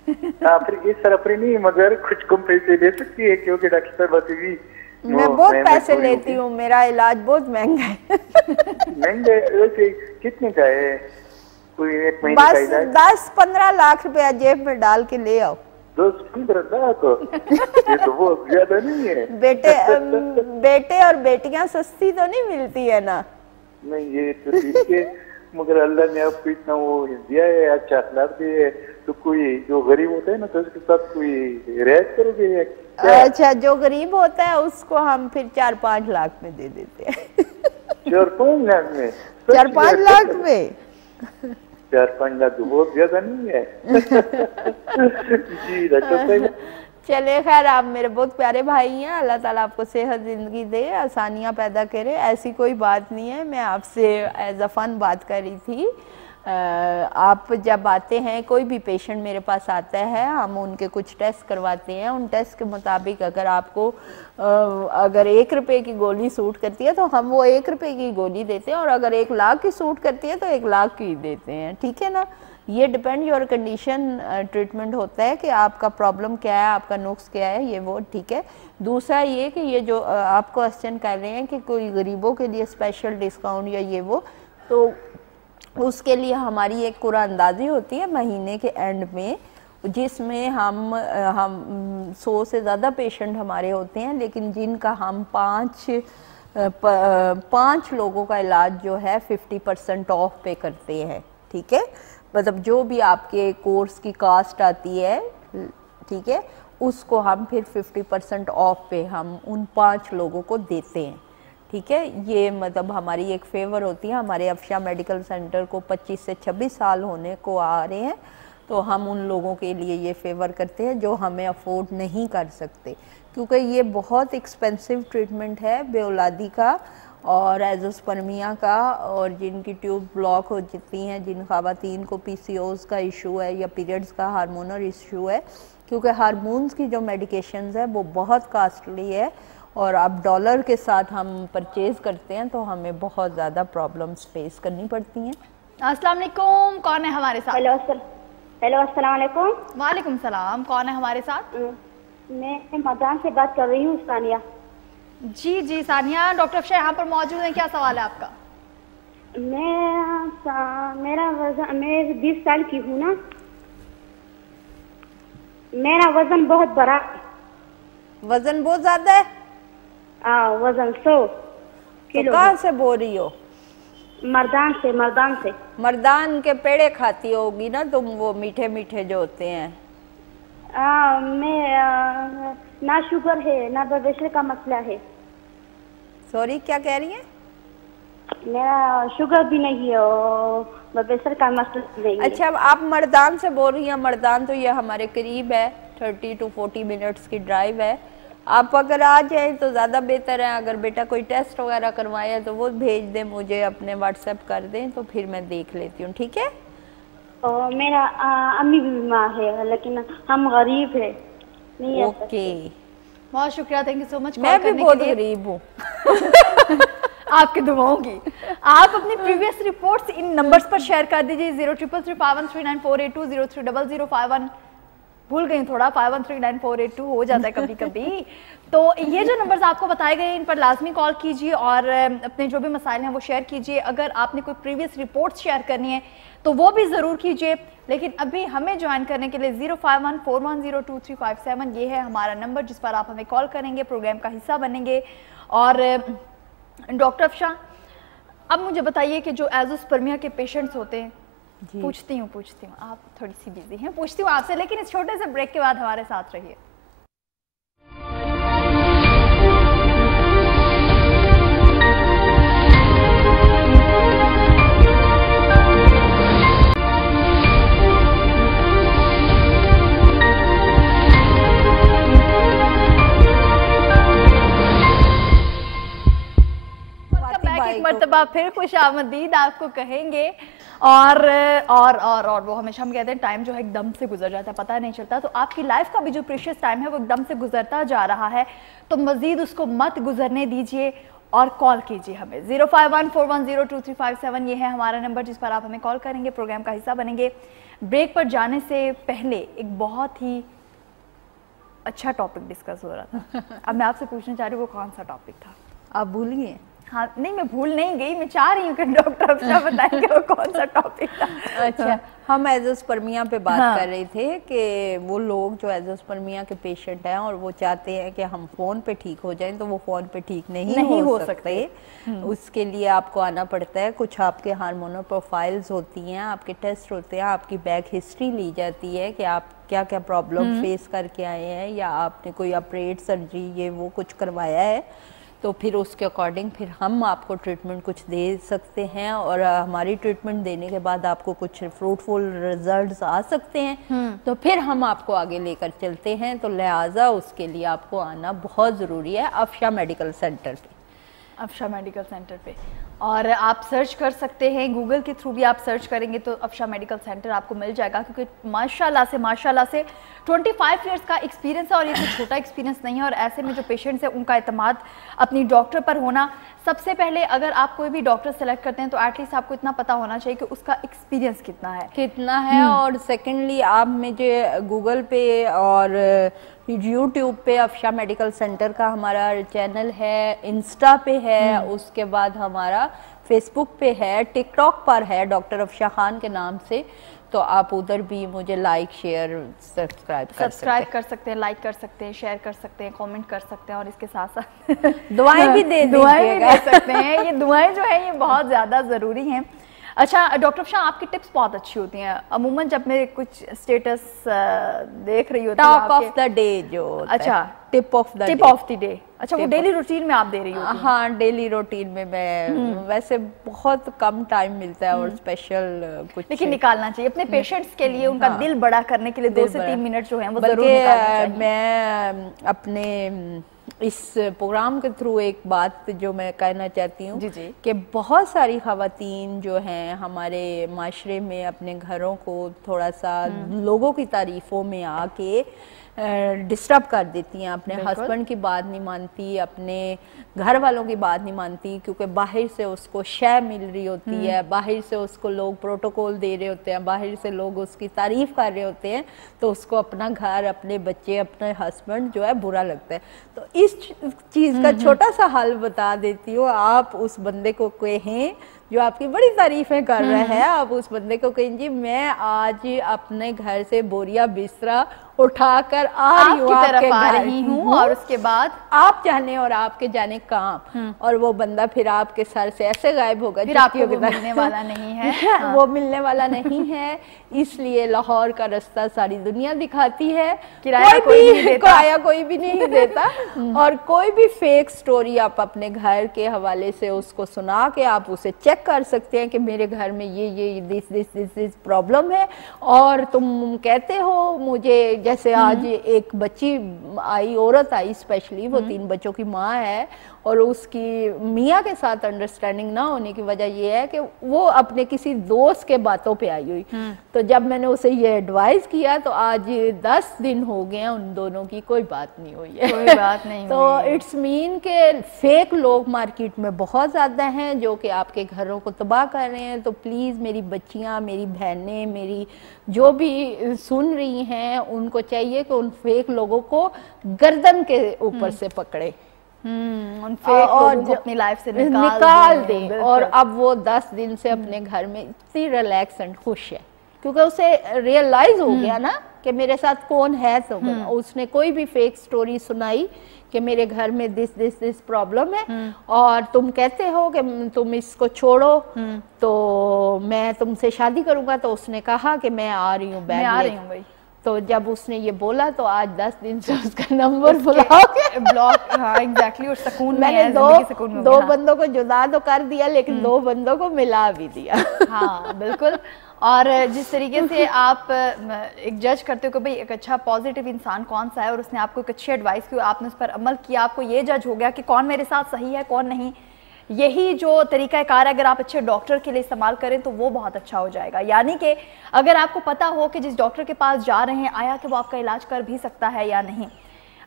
हाँ, फ्री, इस तरह फ्री नहीं, मगर कुछ कम पैसे ले सकती है, क्योंकि डॉक्टर साहबा भी मैं बहुत पैसे लेती हूँ, मेरा इलाज बहुत महंगा है। महंगा वैसे कितने का है? कोई एक महीने का इलाज? 10-15 लाख रुपया जेब में डाल के ले आओ। 10-15 लाख? ये तो बहुत ज्यादा नहीं है। बेटे और बेटियां सस्ती तो नहीं मिलती है ना? नहीं, ये तो ठीक है, मगर अल्लाह ने आपको इतना वो दिया है, अच्छा अखलाक दिया है, तो कोई जो गरीब होता है ना, तो उसके साथ कोई रियायत करोगे? अच्छा, जो गरीब होता है उसको हम फिर 4-5 लाख में दे देते हैं। 4-5 लाख में? 4-5 लाख में? 4-5 लाख तो बहुत ज्यादा नहीं है। जी डॉक्टर साहब, चले खैर, आप मेरे बहुत प्यारे भाई हैं, अल्लाह ताला आपको सेहत जिंदगी दे, आसानियां पैदा करे, ऐसी कोई बात नहीं है। मैं आपसे एज अ फन बात कर रही थी। आप जब आते हैं, कोई भी पेशेंट मेरे पास आता है, हम उनके कुछ टेस्ट करवाते हैं। उन टेस्ट के मुताबिक अगर आपको अगर 1 रुपए की गोली सूट करती है तो हम वो 1 रुपए की गोली देते हैं, और अगर 1 लाख की सूट करती है तो 1 लाख की देते हैं, ठीक है ना? ये डिपेंड योर कंडीशन ट्रीटमेंट होता है कि आपका प्रॉब्लम क्या है, आपका नुक्स क्या है, ये वो, ठीक है। दूसरा ये कि ये जो आप क्वेश्चन कर रहे हैं कि कोई गरीबों के लिए स्पेशल डिस्काउंट या ये वो, तो उसके लिए हमारी एक कुरानंदाजी होती है महीने के एंड में, जिसमें हम 100 से ज़्यादा पेशेंट हमारे होते हैं, लेकिन जिनका हम 5 लोगों का इलाज जो है 50% ऑफ पे करते हैं, ठीक है? मतलब जो भी आपके कोर्स की कास्ट आती है, ठीक है, उसको हम फिर 50% ऑफ पे हम उन 5 लोगों को देते हैं, ठीक है? ये मतलब हमारी एक फेवर होती है। हमारे अफशा मेडिकल सेंटर को 25 से 26 साल होने को आ रहे हैं, तो हम उन लोगों के लिए ये फेवर करते हैं जो हमें अफोर्ड नहीं कर सकते, क्योंकि ये बहुत एक्सपेंसिव ट्रीटमेंट है बेऔलादी का और एजोस्पर्मिया का, और जिनकी ट्यूब ब्लॉक हो जाती हैं, जिन ख़वातीन को PCOS का इशू है या पीरियड्स का हार्मोनल इशू है, क्योंकि हार्मोन्स की जो मेडिकेशंस है वो बहुत कास्टली है और अब डॉलर के साथ हम परचेज करते हैं तो हमें बहुत ज़्यादा प्रॉब्लम्स फेस करनी पड़ती हैं। अस्सलाम वालेकुम, कौन है हमारे साथ? हेलो अस्सलाम वालेकुम। वालेकुम सलाम, कौन है हमारे साथ? मैं मदान से बात कर रही हूँ, सानिया। जी जी सानिया, डॉक्टर अफशा यहाँ पर मौजूद हैं, क्या सवाल है आपका? मेरा वजन, मैं 20 साल की हूँ ना, मेरा वजन बहुत बड़ा है। वजन बहुत ज्यादा है? वजन 100 किलो। तो कहाँ से बोल रही हो? मर्दान से। मर्दान के पेड़े खाती होगी ना तुम, वो मीठे मीठे जो होते हैं। मैं ना शुगर है ना ब्लड प्रेशर का मसला है। सॉरी, क्या कह रही हैं? मेरा शुगर भी नहीं है और ब्लड प्रेशर का मसला नहीं है। अच्छा, अब आप मर्दान से बोल रही हैं। मर्दान तो ये हमारे करीब है, 30 to 40 मिनट्स की ड्राइव है। आप अगर आ जाए तो ज़्यादा बेहतर है। अगर बेटा कोई टेस्ट वगैरह करवाया तो वो भेज दें मुझे, अपने व्हाट्सएप कर दें तो फिर मैं देख लेती हूँ, ठीक है? और मेरा अम्मी भी बीमार है, लेकिन हम गरीब है, नहीं। ओके, बहुत शुक्रिया, थैंक यू सो मच। मैं भी बहुत गरीब हूँ। आपकी दुआओं की। आप अपनी प्रीवियस रिपोर्ट्स इन नंबर्स पर शेयर कर दीजिए, 033351394820 030051, भूल गई थोड़ा, 513948 हो जाता है कभी कभी। तो ये जो नंबर्स आपको बताए गए इन पर लाजमी कॉल कीजिए और अपने जो भी मसाइल हैं वो शेयर कीजिए। अगर आपने कोई प्रीवियस रिपोर्ट्स शेयर करनी है तो वो भी ज़रूर कीजिए। लेकिन अभी हमें ज्वाइन करने के लिए 0514102357 ये है हमारा नंबर जिस पर आप हमें कॉल करेंगे, प्रोग्राम का हिस्सा बनेंगे। और डॉक्टर अफशा, अब मुझे बताइए कि जो एजोस्पर्मिया के पेशेंट्स होते हैं, पूछती हूँ आप थोड़ी सी बिजी हैं, पूछती हूँ आपसे, लेकिन इस छोटे से ब्रेक के बाद हमारे साथ रहिए। मर्तबा फिर खुश आमदीद आपको कहेंगे। और वो हमेशा हम कहते हैं टाइम जो है एकदम से गुजर जाता है, पता नहीं चलता। तो आपकी लाइफ का भी जो प्रीशियस टाइम है वो एकदम से गुजरता जा रहा है, तो मजीद उसको मत गुजरने दीजिए और कॉल कीजिए हमें 0514102357। ये है हमारा नंबर जिस पर आप हमें कॉल करेंगे, प्रोग्राम का हिस्सा बनेंगे। ब्रेक पर जाने से पहले एक बहुत ही अच्छा टॉपिक डिस्कस हो रहा था। अब मैं आपसे पूछना चाह रही हूँ वो कौन सा टॉपिक था? आप भूलिए। हाँ, नहीं मैं भूल नहीं गई, मैं चाह रही हूँ कि डॉक्टर अफशा बताएंगे वो कौन सा टॉपिक था। अच्छा, हम एजोस्पर्मिया पे बात कर रहे थे कि वो लोग जो एजोस्पर्मिया के पेशेंट हैं और वो चाहते हैं कि हम फ़ोन पे ठीक हो जाएं, तो वो फ़ोन पे ठीक नहीं हो सकते। उसके लिए आपको आना पड़ता है। कुछ आपके हार्मोनल प्रोफाइल्स होती हैं, आपके टेस्ट होते हैं, आपकी बैक हिस्ट्री ली जाती है कि आप क्या क्या प्रॉब्लम फेस करके आए हैं या आपने कोई ऑपरेट, सर्जरी, ये वो कुछ करवाया है, तो फिर उसके अकॉर्डिंग फिर हम आपको ट्रीटमेंट कुछ दे सकते हैं और हमारी ट्रीटमेंट देने के बाद आपको कुछ फ्रूटफुल रिजल्ट्स आ सकते हैं। तो फिर हम आपको आगे लेकर चलते हैं। तो लिहाजा उसके लिए आपको आना बहुत ज़रूरी है अफशा मेडिकल सेंटर पे। अफशा मेडिकल सेंटर पे और आप सर्च कर सकते हैं, गूगल के थ्रू भी आप सर्च करेंगे तो अफशा मेडिकल सेंटर आपको मिल जाएगा। क्योंकि माशाल्लाह से 25 इयर्स का एक्सपीरियंस है और ये कोई छोटा एक्सपीरियंस नहीं है। और ऐसे में जो पेशेंट्स हैं उनका एतमाद अपनी डॉक्टर पर होना, सबसे पहले अगर आप कोई भी डॉक्टर सेलेक्ट करते हैं तो एटलीस्ट आपको इतना पता होना चाहिए कि उसका एक्सपीरियंस कितना है। और सेकेंडली आप मुझे गूगल पे और यूट्यूब पे अफशा मेडिकल सेंटर का हमारा चैनल है, इंस्टा पे है, उसके बाद हमारा फेसबुक पे है, टिकटॉक पर है डॉक्टर अफशा खान के नाम से। तो आप उधर भी मुझे लाइक, शेयर, सब्सक्राइब कर सकते हैं, लाइक कर सकते हैं, शेयर कर सकते हैं, कमेंट कर सकते हैं और इसके साथ साथ दुआएं भी दे सकते हैं। ये दुआएं जो है ये बहुत ज़्यादा ज़रूरी हैं। अच्छा डॉक्टर अफशा, आपकी टिप्स बहुत अच्छी होती हैं। अमूमन जब मैं कुछ स्टेटस देख रही होती हूँ, टॉप ऑफ द डे जो, अच्छा टिप ऑफ द डे, अच्छा वो डेली रूटीन में आप दे रही होती हैं? हाँ, डेली रूटीन में मैं वैसे बहुत कम टाइम मिलता है और स्पेशल कुछ, लेकिन निकालना चाहिए अपने पेशेंट्स के लिए, उनका दिल बड़ा करने के लिए 2 से 3 मिनट जो है वो जरूर निकालना चाहिए। मैं अपने इस प्रोग्राम के थ्रू एक बात जो मैं कहना चाहती हूँ कि बहुत सारी ख़वातीन जो हैं हमारे माशरे में अपने घरों को थोड़ा सा लोगों की तारीफ़ों में आके डिस्टर्ब कर देती हैं, अपने हस्बैंड की बात नहीं मानती, अपने घर वालों की बात नहीं मानती, क्योंकि बाहर से उसको शय मिल रही होती है, बाहर से उसको लोग प्रोटोकॉल दे रहे होते हैं, बाहर से लोग उसकी तारीफ कर रहे होते हैं, तो उसको अपना घर, अपने बच्चे, अपने हस्बैंड जो है बुरा लगता है। तो इस चीज़ का छोटा सा हल बता देती हूँ। आप उस बंदे को कहें जो आपकी बड़ी तारीफें कर रहा है, आप उस बंदे को कहें जी मैं आज अपने घर से बोरिया बिस्तरा उठाकर आ रही हूँ, आपके आ घर रही हूँ, और उसके बाद आप जाने और आपके जाने काम, और वो बंदा फिर आपके सर से ऐसे गायब होगा, फिर आपको वो मिलने वाला नहीं है। वो मिलने वाला नहीं है। इसलिए लाहौर का रास्ता सारी दुनिया दिखाती है, किराया कोई भी नहीं देता। और कोई भी फेक स्टोरी आप अपने घर के हवाले से उसको सुना के आप उसे चेक कर सकते हैं कि मेरे घर में ये दिस प्रॉब्लम है, और तुम कहते हो मुझे, जैसे आज एक बच्ची आई, औरत आई स्पेशली, वो 3 बच्चों की माँ है, और उसकी मियाँ के साथ अंडरस्टैंडिंग ना होने की वजह ये है कि वो अपने किसी दोस्त के बातों पे आई हुई। तो जब मैंने उसे ये एडवाइस किया तो आज 10 दिन हो गए हैं उन दोनों की कोई बात नहीं हुई है, कोई बात नहीं तो इट्स मीन के फेक लोग मार्केट में बहुत ज़्यादा हैं जो कि आपके घरों को तबाह कर रहे हैं। तो प्लीज़ मेरी बच्चियाँ, मेरी बहनें, मेरी जो भी सुन रही हैं, उनको चाहिए कि उन फेक लोगों को गर्दन के ऊपर से पकड़े, उन फेक लोगों को अपनी लाइफ से निकाल दे। और अब वो 10 दिन से अपने घर में इतनी रिलैक्स एंड खुश है, क्योंकि उसे रियलाइज हो गया ना कि मेरे साथ कौन है। तो उसने कोई भी फेक स्टोरी सुनाई कि मेरे घर में दिस प्रॉब्लम है, और तुम कहते हो कि तुम इसको छोड़ो तो मैं तुमसे शादी करूंगा, तो उसने कहा कि मैं आ रही हूँ, भाई। तो जब उसने ये बोला तो आज 10 दिन से उसका नंबर ब्लॉक, हाँ एग्जैक्टली, और सुकून मैंने दो बंदों को जुदा तो कर दिया, लेकिन 2 बंदों को मिला भी दिया। हाँ बिल्कुल। और जिस तरीके से आप एक जज करते हो कि भाई एक अच्छा पॉजिटिव इंसान कौन सा है, और उसने आपको एक अच्छी एडवाइस की, आपने उस पर अमल किया, आपको ये जज हो गया कि कौन मेरे साथ सही है कौन नहीं, यही जो तरीका कार अगर आप अच्छे डॉक्टर के लिए इस्तेमाल करें तो वो बहुत अच्छा हो जाएगा। यानी कि अगर आपको पता हो कि जिस डॉक्टर के पास जा रहे हैं आया कि वो आपका इलाज कर भी सकता है या नहीं,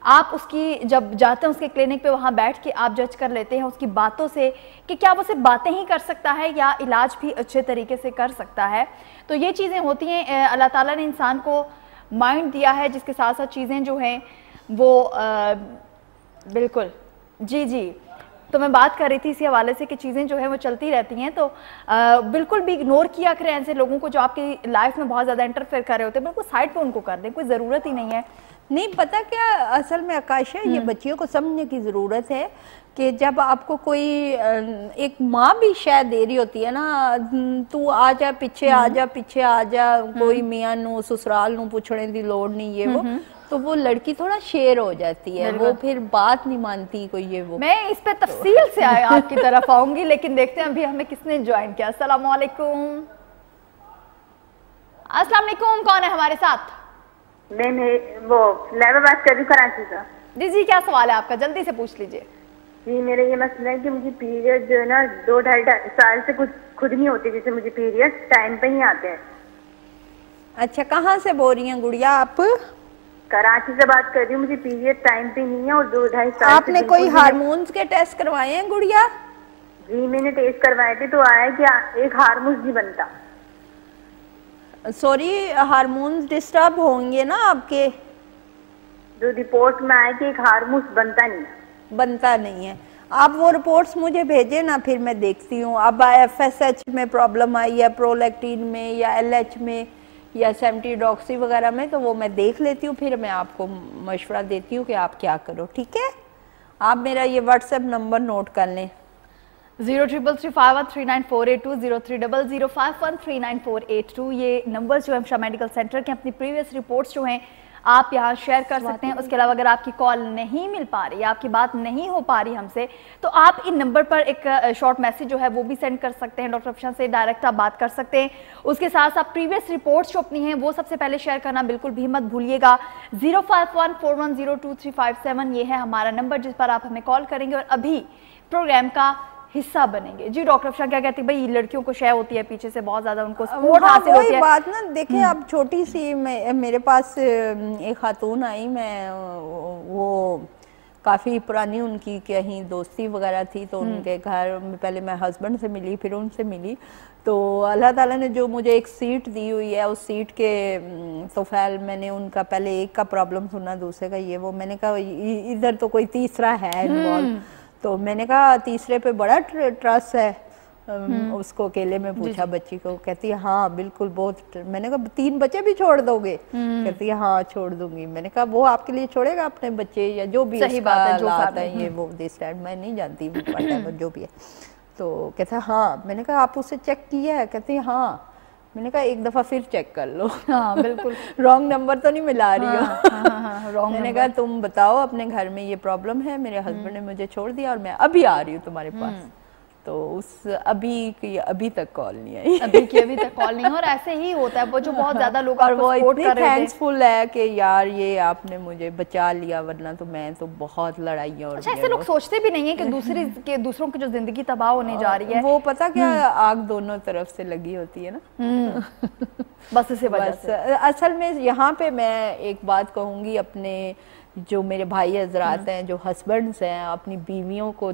आप उसकी जब जाते हैं उसके क्लिनिक पे, वहाँ बैठ के आप जज कर लेते हैं उसकी बातों से कि क्या वो सिर्फ बातें ही कर सकता है या इलाज भी अच्छे तरीके से कर सकता है। तो ये चीज़ें होती हैं, अल्लाह ताला ने इंसान को माइंड दिया है जिसके साथ साथ चीज़ें जो हैं वो बिल्कुल जी तो मैं बात कर रही थी इसी हवाले से कि चीज़ें जो है वो चलती रहती हैं, तो बिल्कुल भी इग्नोर किया करें ऐसे लोगों को जो आपकी लाइफ में बहुत ज़्यादा इंटरफेयर कर रहे होते हैं, बिल्कुल साइड पे उनको कर दें, कोई ज़रूरत ही नहीं है। नहीं पता क्या असल में आकाश है, ये बच्चियों को समझने की ज़रूरत है कि जब आपको कोई एक माँ भी शायद दे रही होती है ना, तू आ जा पीछे आ जा पीछे आ जा, कोई मियाँ नू ससुराल नू पूछने की लोड़ नहीं, ये वो, तो वो लड़की थोड़ा शेर हो जाती है, वो फिर बात नहीं मानती कोई ये वो। मैं इस पे तफसील से आपकी तरफ आऊंगी, लेकिन देखते हैं अभी हमें किसने ज्वाइन किया। अस्सलाम वालेकुम। अस्सलाम वालेकुम, कौन है हमारे साथ? मैं वो लैबा बात कर रही हूँ कराची से। जी क्या सवाल है आपका, जल्दी से पूछ लीजिए। जी मेरा ये मसला है कि मुझे पीरियड जो है ना 2-2.5 साल से कुछ खुद नहीं होती, जैसे मुझे पीरियड टाइम पे ही आते हैं। अच्छा, कहाँ से बोल रही हैं गुड़िया आप? कराची से बात कर रही हूँ, मुझे पीरियड टाइम पे नहीं है और 2-2.5 साल। आपने कोई हार्मोन्स के टेस्ट करवाए हैं गुड़िया? जी मैंने टेस्ट करवाए थे, तो आया कि एक हार्मोन्स नहीं बनता। सॉरी, हार्मोन्स डिस्टर्ब होंगे ना आपके? जो रिपोर्ट में आया कि एक हार्मोन्स बनता नहीं है। आप वो रिपोर्ट्स मुझे भेजे ना, फिर मैं देखती हूँ। अब FSH में प्रॉब्लम आई है, प्रोलैक्टिन में या LH में या सेम्टीडॉक्सी वगैरह में, तो वो मैं देख लेती हूँ, फिर मैं आपको मशवरा देती हूँ कि आप क्या करो। ठीक है, आप मेरा ये व्हाट्सएप नंबर नोट कर लें, 0333513948 0300513948। ये नंबर जो है हमशा मेडिकल सेंटर के, अपनी प्रीवियस रिपोर्ट्स जो हैं आप यहाँ शेयर कर सकते हैं। उसके अलावा अगर आपकी कॉल नहीं मिल पा रही, आपकी बात नहीं हो पा रही हमसे, तो आप इन नंबर पर एक शॉर्ट मैसेज जो है वो भी सेंड कर सकते हैं। डॉक्टर अफशान से डायरेक्ट आप बात कर सकते हैं। उसके साथ साथ प्रीवियस रिपोर्ट्स जो अपनी हैं वो सबसे पहले शेयर करना बिल्कुल भी मत भूलिएगा। 0514102357 ये है हमारा नंबर जिस पर आप हमें कॉल करेंगे। और अभी प्रोग्राम का हिस्सा बनेंगे। जी डॉक्टर अफशा क्या कहती है, भाई लड़कियों को शय होती है पीछे से बहुत ज्यादा, उनको सपोर्ट हासिल होती है। बात ना देखिए, अब छोटी सी मेरे पास एक खातून आई, मैं वो काफ़ी पुरानी उनकी कहीं दोस्ती वगैरह थी, तो उनके घर में पहले मैं हस्बैंड से मिली, फिर उनसे मिली, तो अल्लाह ताला ने जो मुझे एक सीट दी हुई है, उस सीट के तोफ़ैल मैंने उनका पहले एक का प्रॉब्लम सुना, दूसरे का ये वो, मैंने कहा इधर तो कोई तीसरा है इन्वॉल्व, तो मैंने कहा तीसरे पे बड़ा ट्रस्ट है। उसको अकेले में पूछा बच्ची को, कहती है हाँ बिल्कुल बहुत। मैंने कहा 3 बच्चे भी छोड़ दोगे? कहती है हाँ छोड़ दूंगी। मैंने कहा वो आपके लिए छोड़ेगा अपने बच्चे या जो भी सही बात है, जो आता है ये वो दिस टाइम मैं नहीं जानती जो भी है। तो कहता है हाँ। मैंने कहा आप उसे चेक किया है? कहती है हाँ। मैंने कहा एक दफा फिर चेक कर लो। हाँ बिल्कुल रॉन्ग नंबर तो नहीं मिला रही हो। रॉन्ग मैंने कहा तुम बताओ अपने घर में ये प्रॉब्लम है, मेरे हस्बैंड ने मुझे छोड़ दिया और मैं अभी आ रही हूँ तुम्हारे पास। तो उस अभी तक कॉल नहीं आई, अभी तक कॉल नहीं। और ऐसे ही होता है, वो जो बहुत ज्यादा लोग और वो इतनी थैंक्सफुल है कि यार ये आपने मुझे बचा लिया, वरना तो मैं तो बहुत लड़ाइयाँ। और अच्छा ऐसे लोग सोचते भी नहीं है कि दूसरों की जो जिंदगी तबाह होने जा रही है, वो पता क्या आग दोनों तरफ से लगी होती है ना। बस इसे वजह से असल में यहाँ पे मैं एक बात कहूँगी, अपने जो मेरे भाई हजरात हैं, जो हस्बैंड्स हैं, अपनी बीवियों को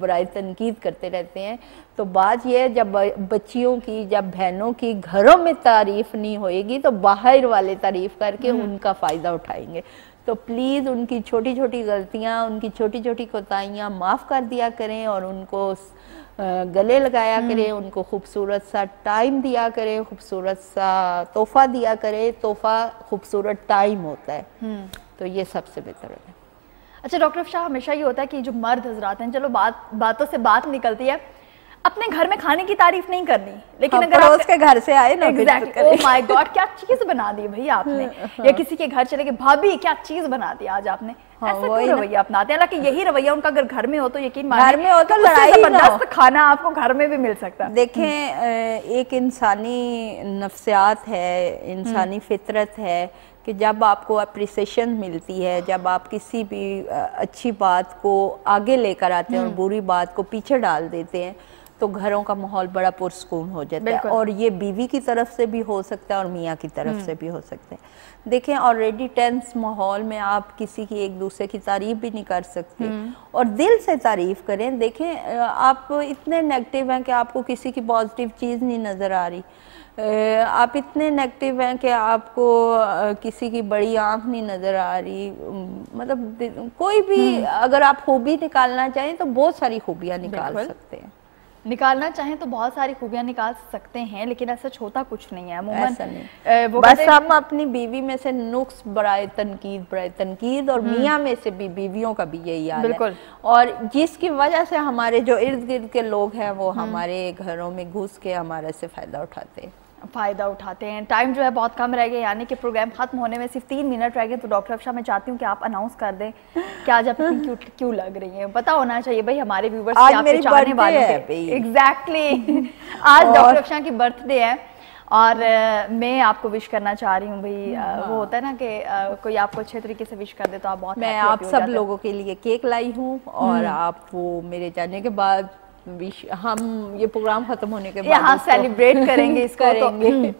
बराए तनकीद करते रहते हैं, तो बात यह है जब बच्चियों की, जब बहनों की घरों में तारीफ नहीं होएगी तो बाहर वाले तारीफ करके उनका फ़ायदा उठाएंगे। तो प्लीज़ उनकी छोटी छोटी गलतियाँ, उनकी छोटी छोटी कोताहियाँ माफ़ कर दिया करें और उनको गले लगाया करें, उनको खूबसूरत सा टाइम दिया करें, खूबसूरत सा तोहफा दिया करें। तोहफा खूबसूरत टाइम होता है, तो ये सबसे बेहतर है। अच्छा डॉक्टर अफशा, हमेशा ये होता है कि जो मर्द हजरात हैं, चलो बातों से बात निकलती है, अपने घर में खाने की तारीफ नहीं करनी, लेकिन अगर पड़ोस के घर से आए ना, एग्जैक्टली, ओह माय गॉड क्या चीज बना दी भाई आपने, या किसी के घर चले गए, भाभी क्या चीज बना दी आज आपने, ऐसा क्यों रवैया अपनाते हैं? हालांकि यही रवैया उनका अगर घर में हो तो यकीन मानिए घर में हो तो लड़ाई जबरदस्त खाना आपको घर में भी मिल सकता है। देखें एक इंसानी नफ्सियात है, इंसानी फितरत है कि जब आपको अप्रिसिएशन मिलती है, जब आप किसी भी अच्छी बात को आगे लेकर आते हैं और बुरी बात को पीछे डाल देते हैं, तो घरों का माहौल बड़ा पुरसकून हो जाता है। और ये बीवी की तरफ से भी हो सकता है और मियाँ की तरफ से भी हो सकता है। देखें ऑलरेडी टेंस माहौल में आप किसी की एक दूसरे की तारीफ भी नहीं कर सकते, और दिल से तारीफ करें। देखें आप इतने नेगेटिव हैं कि आपको किसी की पॉजिटिव चीज़ नहीं नज़र आ रही, आप इतने नेगेटिव हैं कि आपको किसी की बड़ी आंख नहीं नज़र आ रही। मतलब कोई भी अगर आप खूबी निकालना चाहें तो बहुत सारी खूबियाँ निकाल सकते हैं, निकालना चाहें तो बहुत सारी खूबियां निकाल सकते हैं, लेकिन ऐसा छोटा कुछ नहीं है ऐसा नहीं। बस हम अपनी बीवी में से नुक्स बराए तनकीद और मियाँ में से भी बीवियों का भी यही हाल है, और जिसकी वजह से हमारे जो इर्द गिर्द के लोग हैं वो हमारे घरों में घुस के हमारे से फ़ायदा उठाते हैं। टाइम जो है बहुत कम रह गया, यानी कि प्रोग्राम खत्म होने में सिर्फ 3 मिनट रह गए। तो डॉक्टर अफशा मैं चाहती हूँ कि आप अनाउंस कर दें कि आज आप इतनी क्यों लग रही हैं। पता होना चाहिए भाई हमारे व्यूवर्स आज मेरी चाहने वाले हैं। एग्जैक्टली आज डॉक्टर अफशा की बर्थडे है और मैं आपको विश करना चाह रही हूँ भाई। वो होता है ना कि कोई आपको अच्छे तरीके से विश कर दे तो आप बहुत मैं आप सब लोगों के लिए केक लाई हूँ, और आप वो मेरे जाने के बाद हम ये प्रोग्राम खत्म होने के बाद यहाँ सेलिब्रेट करेंगे इसको करेंगे।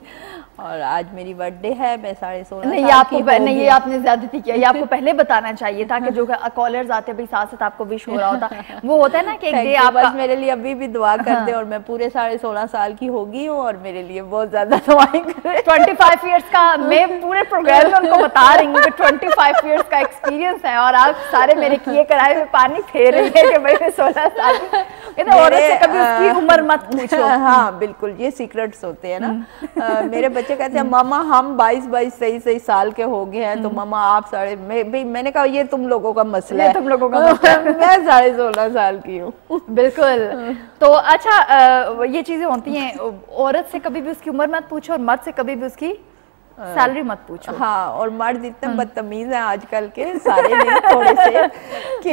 और आज मेरी बर्थडे है, मैं 16.5 नहीं आपको नहीं, ये आपने ज्यादती किया, ये आपको पहले बताना चाहिए था कि जो कॉलर्स आते भाई साथ साथ आपको विश हो रहा होता। वो होता है ना कि एक डे आप बस मेरे लिए अभी भी दुआ कर दे, और मैं पूरे 16.5 साल की होगी हूँ और मेरे लिए बहुत ज्यादा दुआएं करें। 25 इयर्स का मैं पूरे प्रोग्राम में उनको बता रही हूँ कि 25 इयर्स का एक्सपीरियंस है, और आप सारे मेरे किए कराए में पानी फेर रही है कि भाई मैं 16 साल की। औरत से कभी उसकी उम्र मत पूछो। हाँ बिल्कुल, ये सीक्रेट्स होते हैं ना। मेरे बच्चे कहते हैं मामा हम 22 23 साल के हो गए हैं, तो मामा आप मैंने कहा ये तुम लोगों का मसला है, तुम लोगों का मसला है। मैं 16.5 साल की हूँ। बिल्कुल। तो अच्छा ये चीजें होती हैं, औरत से कभी भी उसकी उम्र मत पूछो और मर्द से कभी भी उसकी सैलरी मत पूछो। हाँ, और मर्द इतने बदतमीज हैं आजकल के, सारे नहीं थोड़े से, कि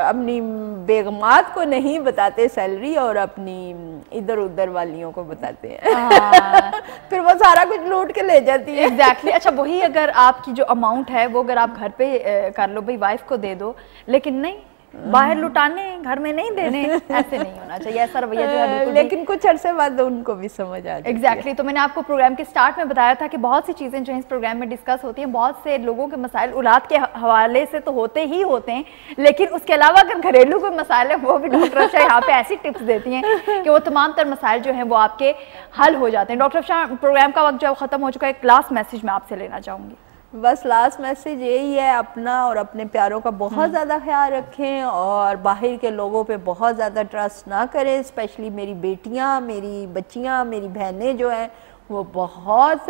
अपनी बेगमात को नहीं बताते सैलरी और अपनी इधर उधर वालियों को बताते हैं। फिर वो सारा कुछ लूट के ले जाती है। एग्जैक्टली। अच्छा वही अगर आपकी जो अमाउंट है वो अगर आप घर पे कर लो भाई, वाइफ को दे दो, लेकिन नहीं बाहर लुटाने, घर में नहीं देने, ऐसे नहीं होना चाहिए, ऐसा रवैया जो है बिल्कुल। लेकिन कुछ अरसे बाद उनको भी समझ आ जाती है। एग्जैक्टली। तो मैंने आपको प्रोग्राम के स्टार्ट में बताया था कि बहुत सी चीज़ें जो है इस प्रोग्राम में डिस्कस होती हैं, बहुत से लोगों के मसाइल औलाद के हवाले से तो होते ही होते हैं, लेकिन उसके अलावा अगर घरेलू कोई मसाइल है वो भी डॉक्टर अफशा यहाँ पे ऐसी टिप्स देती हैं कि वो तमाम तर मसाइल जो हैं वो आपके हल हो जाते हैं। डॉक्टर अफशा, प्रोग्राम का वक्त जो है ख़त्म हो चुका है, एक लास्ट मैसेज मैं आपसे लेना चाहूँगी। बस लास्ट मैसेज यही है, अपना और अपने प्यारों का बहुत ज़्यादा ख्याल रखें और बाहर के लोगों पे बहुत ज़्यादा ट्रस्ट ना करें। स्पेशली मेरी बेटियां, मेरी बच्चियां, मेरी बहनें जो हैं वो बहुत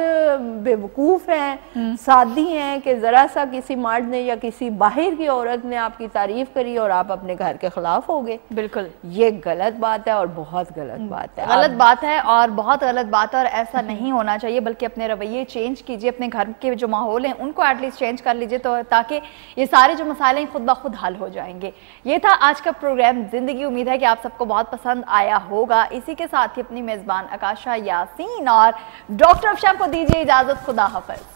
बेवकूफ़ हैं, सादी हैं कि ज़रा सा किसी मर्द ने या किसी बाहर की औरत ने आपकी तारीफ़ करी और आप अपने घर के ख़िलाफ़ हो गए। बिल्कुल, ये गलत बात है और बहुत गलत बात है, गलत बात है और बहुत गलत बात है, और ऐसा नहीं होना चाहिए। बल्कि अपने रवैये चेंज कीजिए, अपने घर के जो माहौल हैं उनको एटलीस्ट चेंज कर लीजिए, तो ताकि ये सारे जो मसाले हैं खुद ब खुद हल हो जाएंगे। ये था आज का प्रोग्राम ज़िंदगी। उम्मीद है कि आप सबको बहुत पसंद आया होगा। इसी के साथ ही अपनी मेज़बान आकाशा यासीन और डॉक्टर अफशा को दीजिए इजाज़त। खुदा हाफ़िज़।